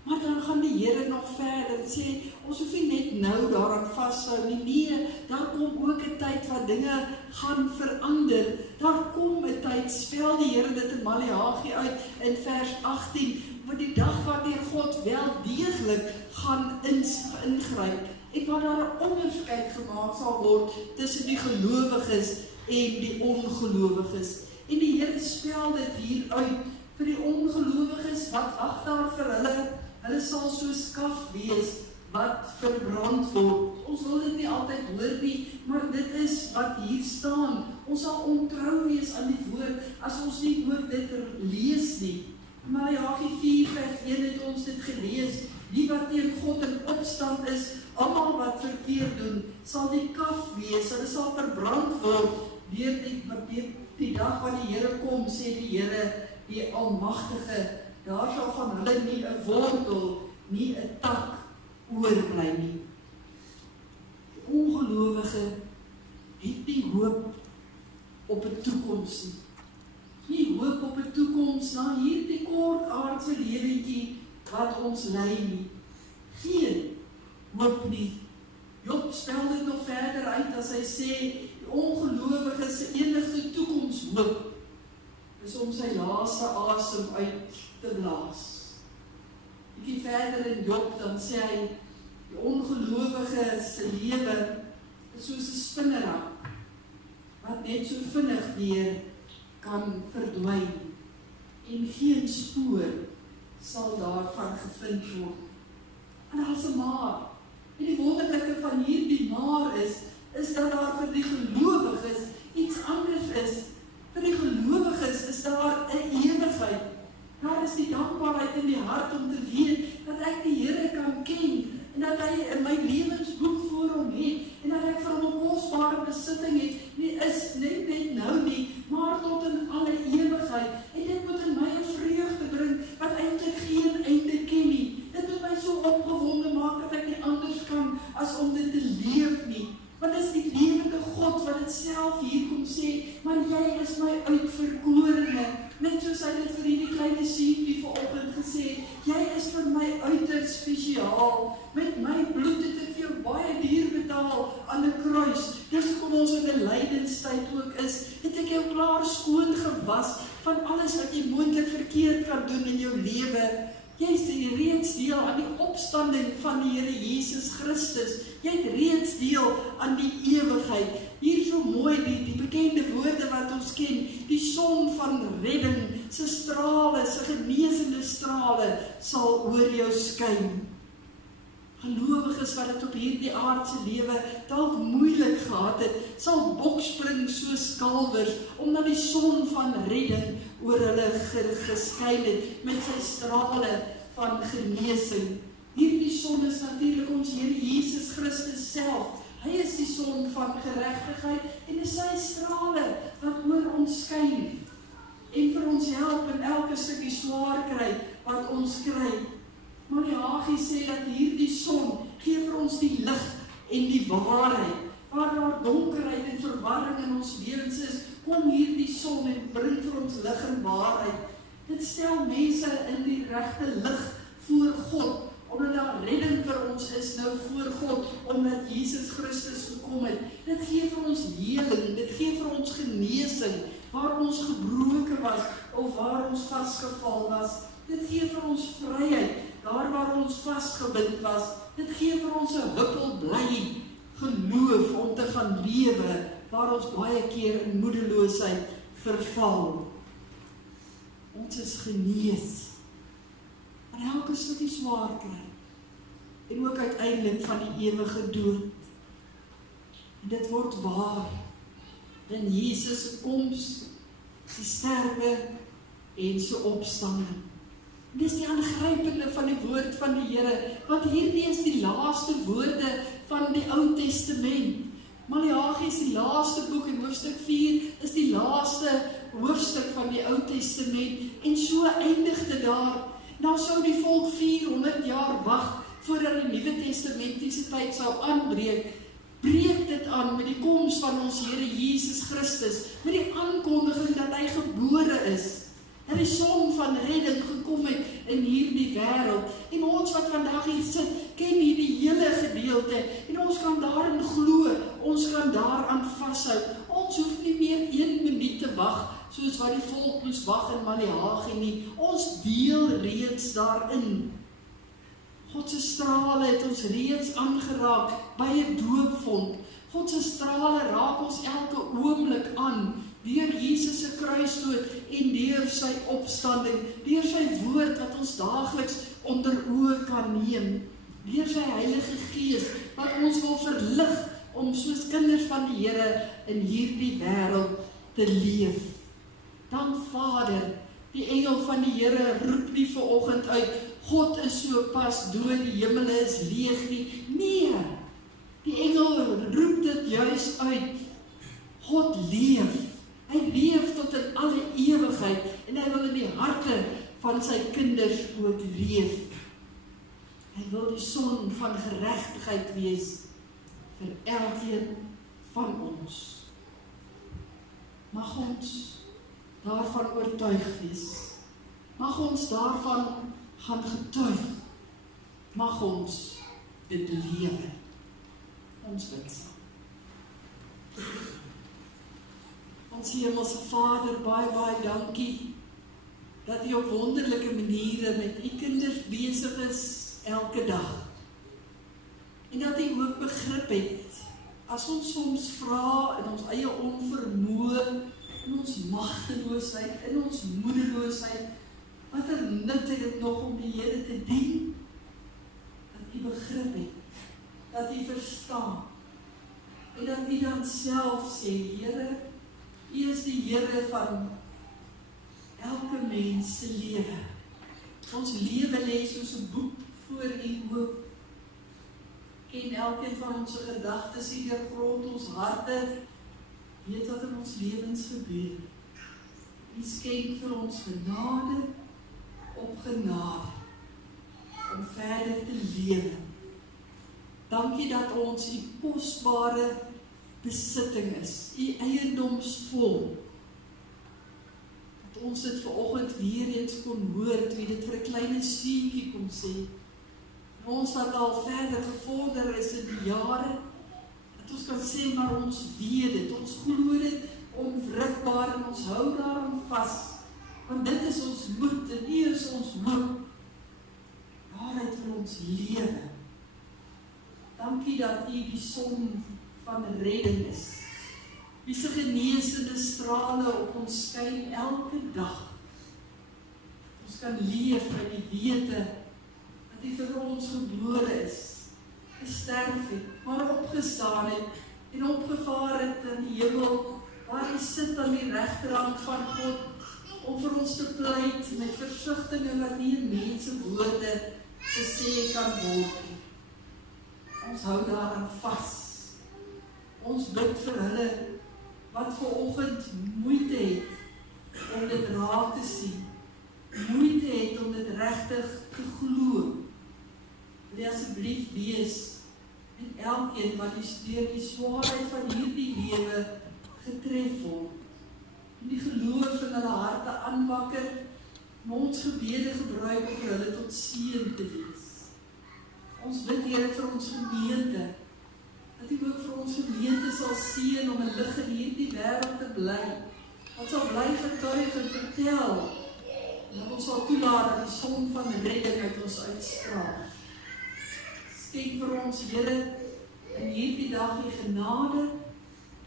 Maar dan gaan die Here nog verder en sê, ons hoef nie net nou daaraan vashou nie. Nee, daar kom ook 'n tyd wat dinge gaan verander. Daar kom 'n tyd, spel die Here dit in Maleagi uit in vers 18, wat die dag wanneer God wel deeglik gaan ingryp, en waar daar 'n onderskeid gemaak sal word tussen die gelowiges en die ongelowiges. En die Here spel dit hier uit vir die ongelowiges wat wag daar vir hulle. Hulle sal so skaf wees wat verbrand word. Ons wil dit nie altyd hoor nie, maar dit is wat hier staan. Ons sal ontrou wees aan die woord as ons nie ook dit lees nie. Maleagi 4:1 het ons dit gelees. Die wat teen God in opstand is, almal wat verkeerd doen, sal die kaf wees. Hulle sal verbrand word deur die dag wat die Here kom, sê die Here, die Almagtige. Daar sal van hulle nie 'n wortel, nie 'n tak oorbly nie. Die ongelowige het nie hoop op 'n toekoms nie. Nie hoop op 'n toekoms na hierdie kort aardse lewentjie wat ons lei nie. Geen hoop nie. Job spel dit nog verder uit as hy sê, die ongelowige se enigste toekomshoop is om sy laaste asem uit te blaas. Bietjie verder in Job dan sê hy, die ongelowige se lewe is soos 'n spinnerak wat net so vinnig weer kan verdwyn en geen spoor sal daarvan gevind word. En daar's 'n maar. En die wonderlike van hierdie maar is dat daar vir die gelowiges iets anders is. Vir die gelowiges is daar 'n ewigheid. Daar is die dankbaarheid in die hart om te weet dat ek die Here kan ken en dat hy in my lewensboek voor hom het en dat ek vir hom 'n kosbare besitting het. Nie is net nou nie, maar tot in alle ewigheid. En dit moet in my 'n vreugde bring wat eintlik geen einde ken nie. Dit moet my so opgewonde maak dat ek nie anders kan as om dit te leef nie. Want dit is die lewende God wat dit self hier kom sê, maar jy is my uitverkorene. Net soos hy dit vir hierdie kleine seentjie vanoggend gesê, jy is vir my uiters spesiaal. Met my bloed het ek vir jou baie duur betaal aan 'n kruis. Dis hoekom ons in 'n lydenstyd ook is. Het ek jou klaar skoon gewas van alles wat jy moontlik verkeerd kan doen in jou lewe. Jy is reeds deel aan die opstanding van die Here Jesus Christus. Jy het reeds deel aan die ewigheid. Hier so mooi die bekende woorde wat ons ken. Die son van redding, sy strale, sy genesende strale sal oor jou skyn. Gelowiges wat dit op hierdie aardse lewe dalk moeilik gehad het, sal bokspring soos kalwers, omdat die son van redding oor hulle geskyn het met sy strale van genesing. Hierdie son is natuurlik ons Here Jesus Christus self. Hy is die son van geregtigheid en is sy strale wat oor ons skyn en vir ons help in elke stukkie swaar kry wat ons kry. Maleagi sê dat hierdie son gee vir ons die lig en die waarheid. Waar daar donkerheid en verwarring in ons lewens is, kom hierdie son en bring vir ons lig en waarheid. Dit stel mense in die regte lig voor God, omdat daar redding vir ons is nou voor God, omdat Jesus Christus gekom het. Dit gee vir ons heling, dit gee vir ons genesing, waar ons gebroken was, of waar ons vastgeval was. Dit gee vir ons vryheid, daar waar ons vastgebind was. Dit gee vir ons 'n huppelbly geloof om te gaan lewe, waar ons baie keer in moedeloosheid verval. Ons is genees van elke stukkie swaar kry en ook uiteindelik van die ewige dood. En dit word waar in Jesus se koms, sy sterwe en sy opstanding. En dis die aangrypende van die woord van die Here, want hierdie is die laaste woorde van die Ou Testament. Maleagi is die laaste boek en hoofstuk 4 is die laaste hoofstuk van die Ou Testament en so eindig dit daar. Nou sou die volk 400 jaar wag voordat die Nuwe Testamentiese tyd sou aanbreek. Breek dit aan met die koms van ons Here Jesus Christus, met die aankondiging dat hy gebore is, dat die son van redding gekom het in hierdie wêreld. En ons wat vandag hier sit, ken hierdie hele gedeelte en ons kan daarin glo, ons kan daaraan vashou. Ons hoef nie meer 1 minuut te wag soos wat die volk moes wag in Maleagi nie. Ons deel reeds daarin. God se strale het ons reeds aangeraak by 'n doopvond. God se strale raak ons elke oomblik aan deur Jesus se kruisdood en deur sy opstanding, deur sy woord wat ons daagliks onder oë kan neem, deur sy Heilige Gees wat ons wil verlig om soos kinders van die Here in hierdie wêreld te leef. Dan Vader, die engel van die Here roep nie vanoggend uit, God is so pas dood, die hemele is leeg nie. Nee, die engel roep dit juis uit. God leef. Hy leef tot in alle ewigheid en hy wil in die harte van sy kinders ook leef. Hy wil die son van geregtigheid wees vir elkeen van ons. Mag ons daarvan oortuig wees. Mag ons daarvan gaan getuig. Mag ons dit lewe. Ons bid saam. Ons Hemelse Vader, baie dankie dat U op wonderlike maniere met U kinders besig is elke dag. En dat U ook begrip het, as ons soms vra in ons eie onvermoë, in ons magteloosheid, in ons moedeloosheid, watter nut het dit nog om die Here te dien? Dat U begrip het, dat U verstaan, en dat U dan self sê, Here, U is die Here van elke mens se lewe. Ons lewe lê soos 'n boek voor U oop. Ken elkeen van ons gedagtes, U deurgrond ons harte, weet wat in ons lewens gebeur. U skenk vir ons genade op genade om verder te lewe. Dankie dat ons U kosbare besitting is, U eiendomsvol. Dat ons dit vanoggend weer eens kon hoor, toe dit vir 'n kleine seentjie kom sê. Ons wat al verder gevorder is in die jare, dat ons kan sê, maar ons weet dit, ons glo dit onwrikbaar en ons hou daaraan vas, want dit is ons moed en U is ons hoop. Daaruit vir ons lewe. Dankie dat U die son van redding is. Wie se genesende strale op ons skyn elke dag. Ons kan leef in die wete dat U vir ons gebore is, gesterf het, maar opgestaan het en opgevaar het in die hemel, waar U sit aan die regterhand van God om vir ons te pleit met versigtinge wat nie in mense woorde gesê kan word nie. Ons hou daaraan vas. Ons bid vir hulle wat vanoggend moeite het om dit raak te sien, moeite het om dit regtig te glo. Wil asseblief wees met elkeen wat deur die swaarheid van hierdie lewe getref word, en die geloof in hulle harte aanwakker, en ons gebede gebruik om vir hulle tot seën te wees. Ons bid, Here, vir ons gemeente, dat U ook vir ons gemeente sal seën om 'n lig in hierdie wêreld te bly, wat sal bly getuig en vertel, en dat ons sal toelaat dat die son van redding uit ons uitstraal. Skenk vir ons, Here, in hierdie dag U genade,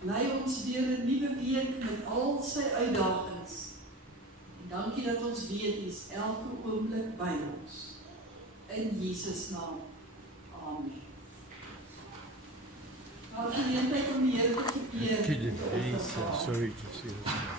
lei ons deur 'n nuwe week met al sy uitdagings. En dankie dat ons weet U is elke oomblik by ons. In Jesus naam. Amen. Nou, geleentheid om die Here te vereer. Sorry to see this.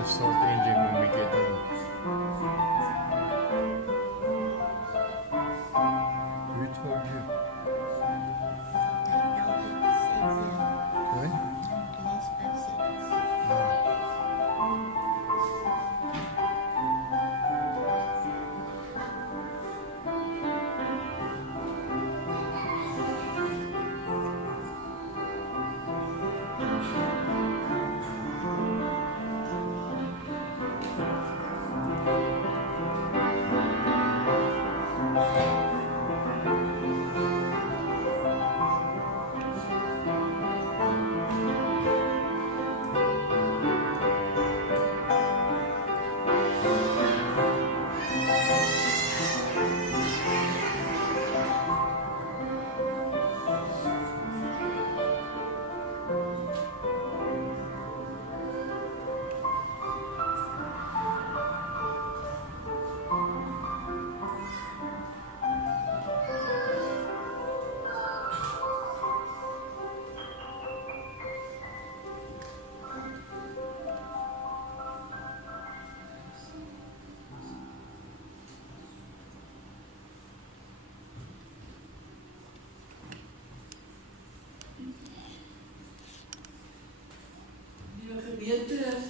to start changing when we get done. Who told you? What?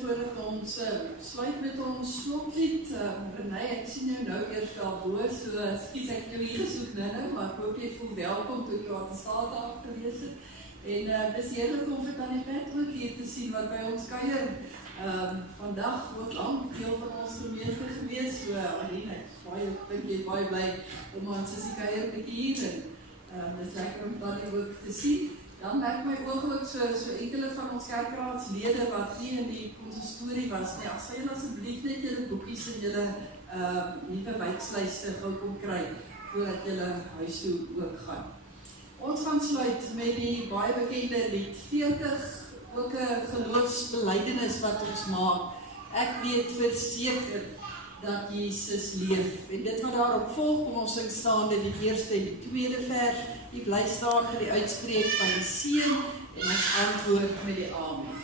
Voordat ons sluit met ons slotlied, Renée, ek sien jou nou eers daarbo, so skies ek jou hier gesoek nou, maar ek hoop jy voel welkom toe jy wat die staat afgelees het. En dis heerlik om vir Tannie Pat ook hier te sien wat by ons kuier. Vandag wordt lang deel van ons gemeente geweest, so Aline, ek dink jy baie bly om ons as die kuier te hier en dis lekker om Tannie ook te sien. Dan merk my ooglik so enkele van ons kerkraadslede wat nie in die konsistorie was nie. As jy asseblief net julle boekies en julle nuwe wijkslyste gou kom kry voordat julle huis toe ook gaan. Ons gaan sluit met die baie bekende lied 40, ook 'n geloofsbelijdenis wat ons maak. Ek weet verseker dat Jesus leef. En dit wat daarop volg, kom ons sing staande die eerste en die tweede vers. Die bly staan vir die uitspreek van die seën en ons antwoord met die amen.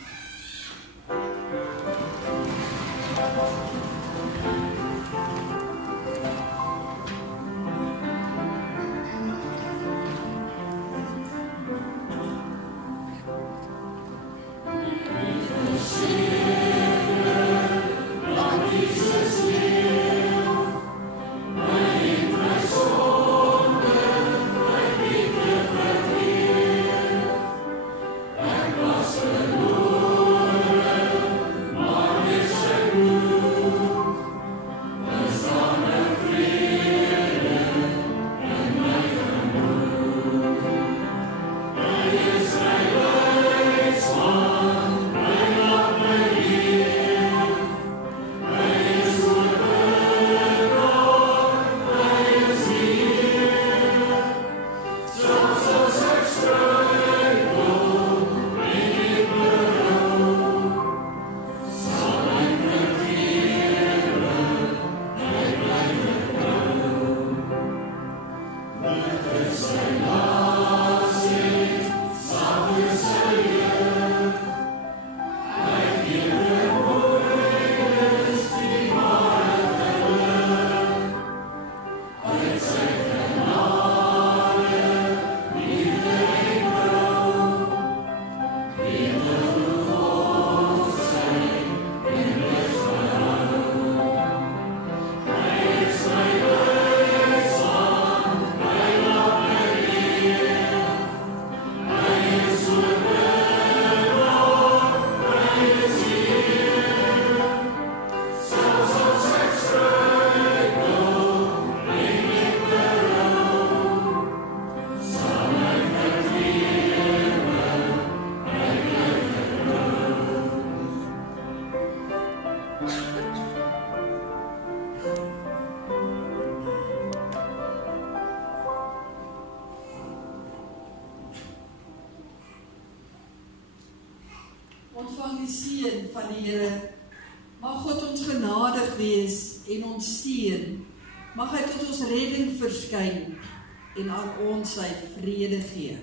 Ontvang die seën van die Here. Mag God ons genadig wees en ons seën. Mag hy tot ons redding verskyn en aan ons sy vrede gee.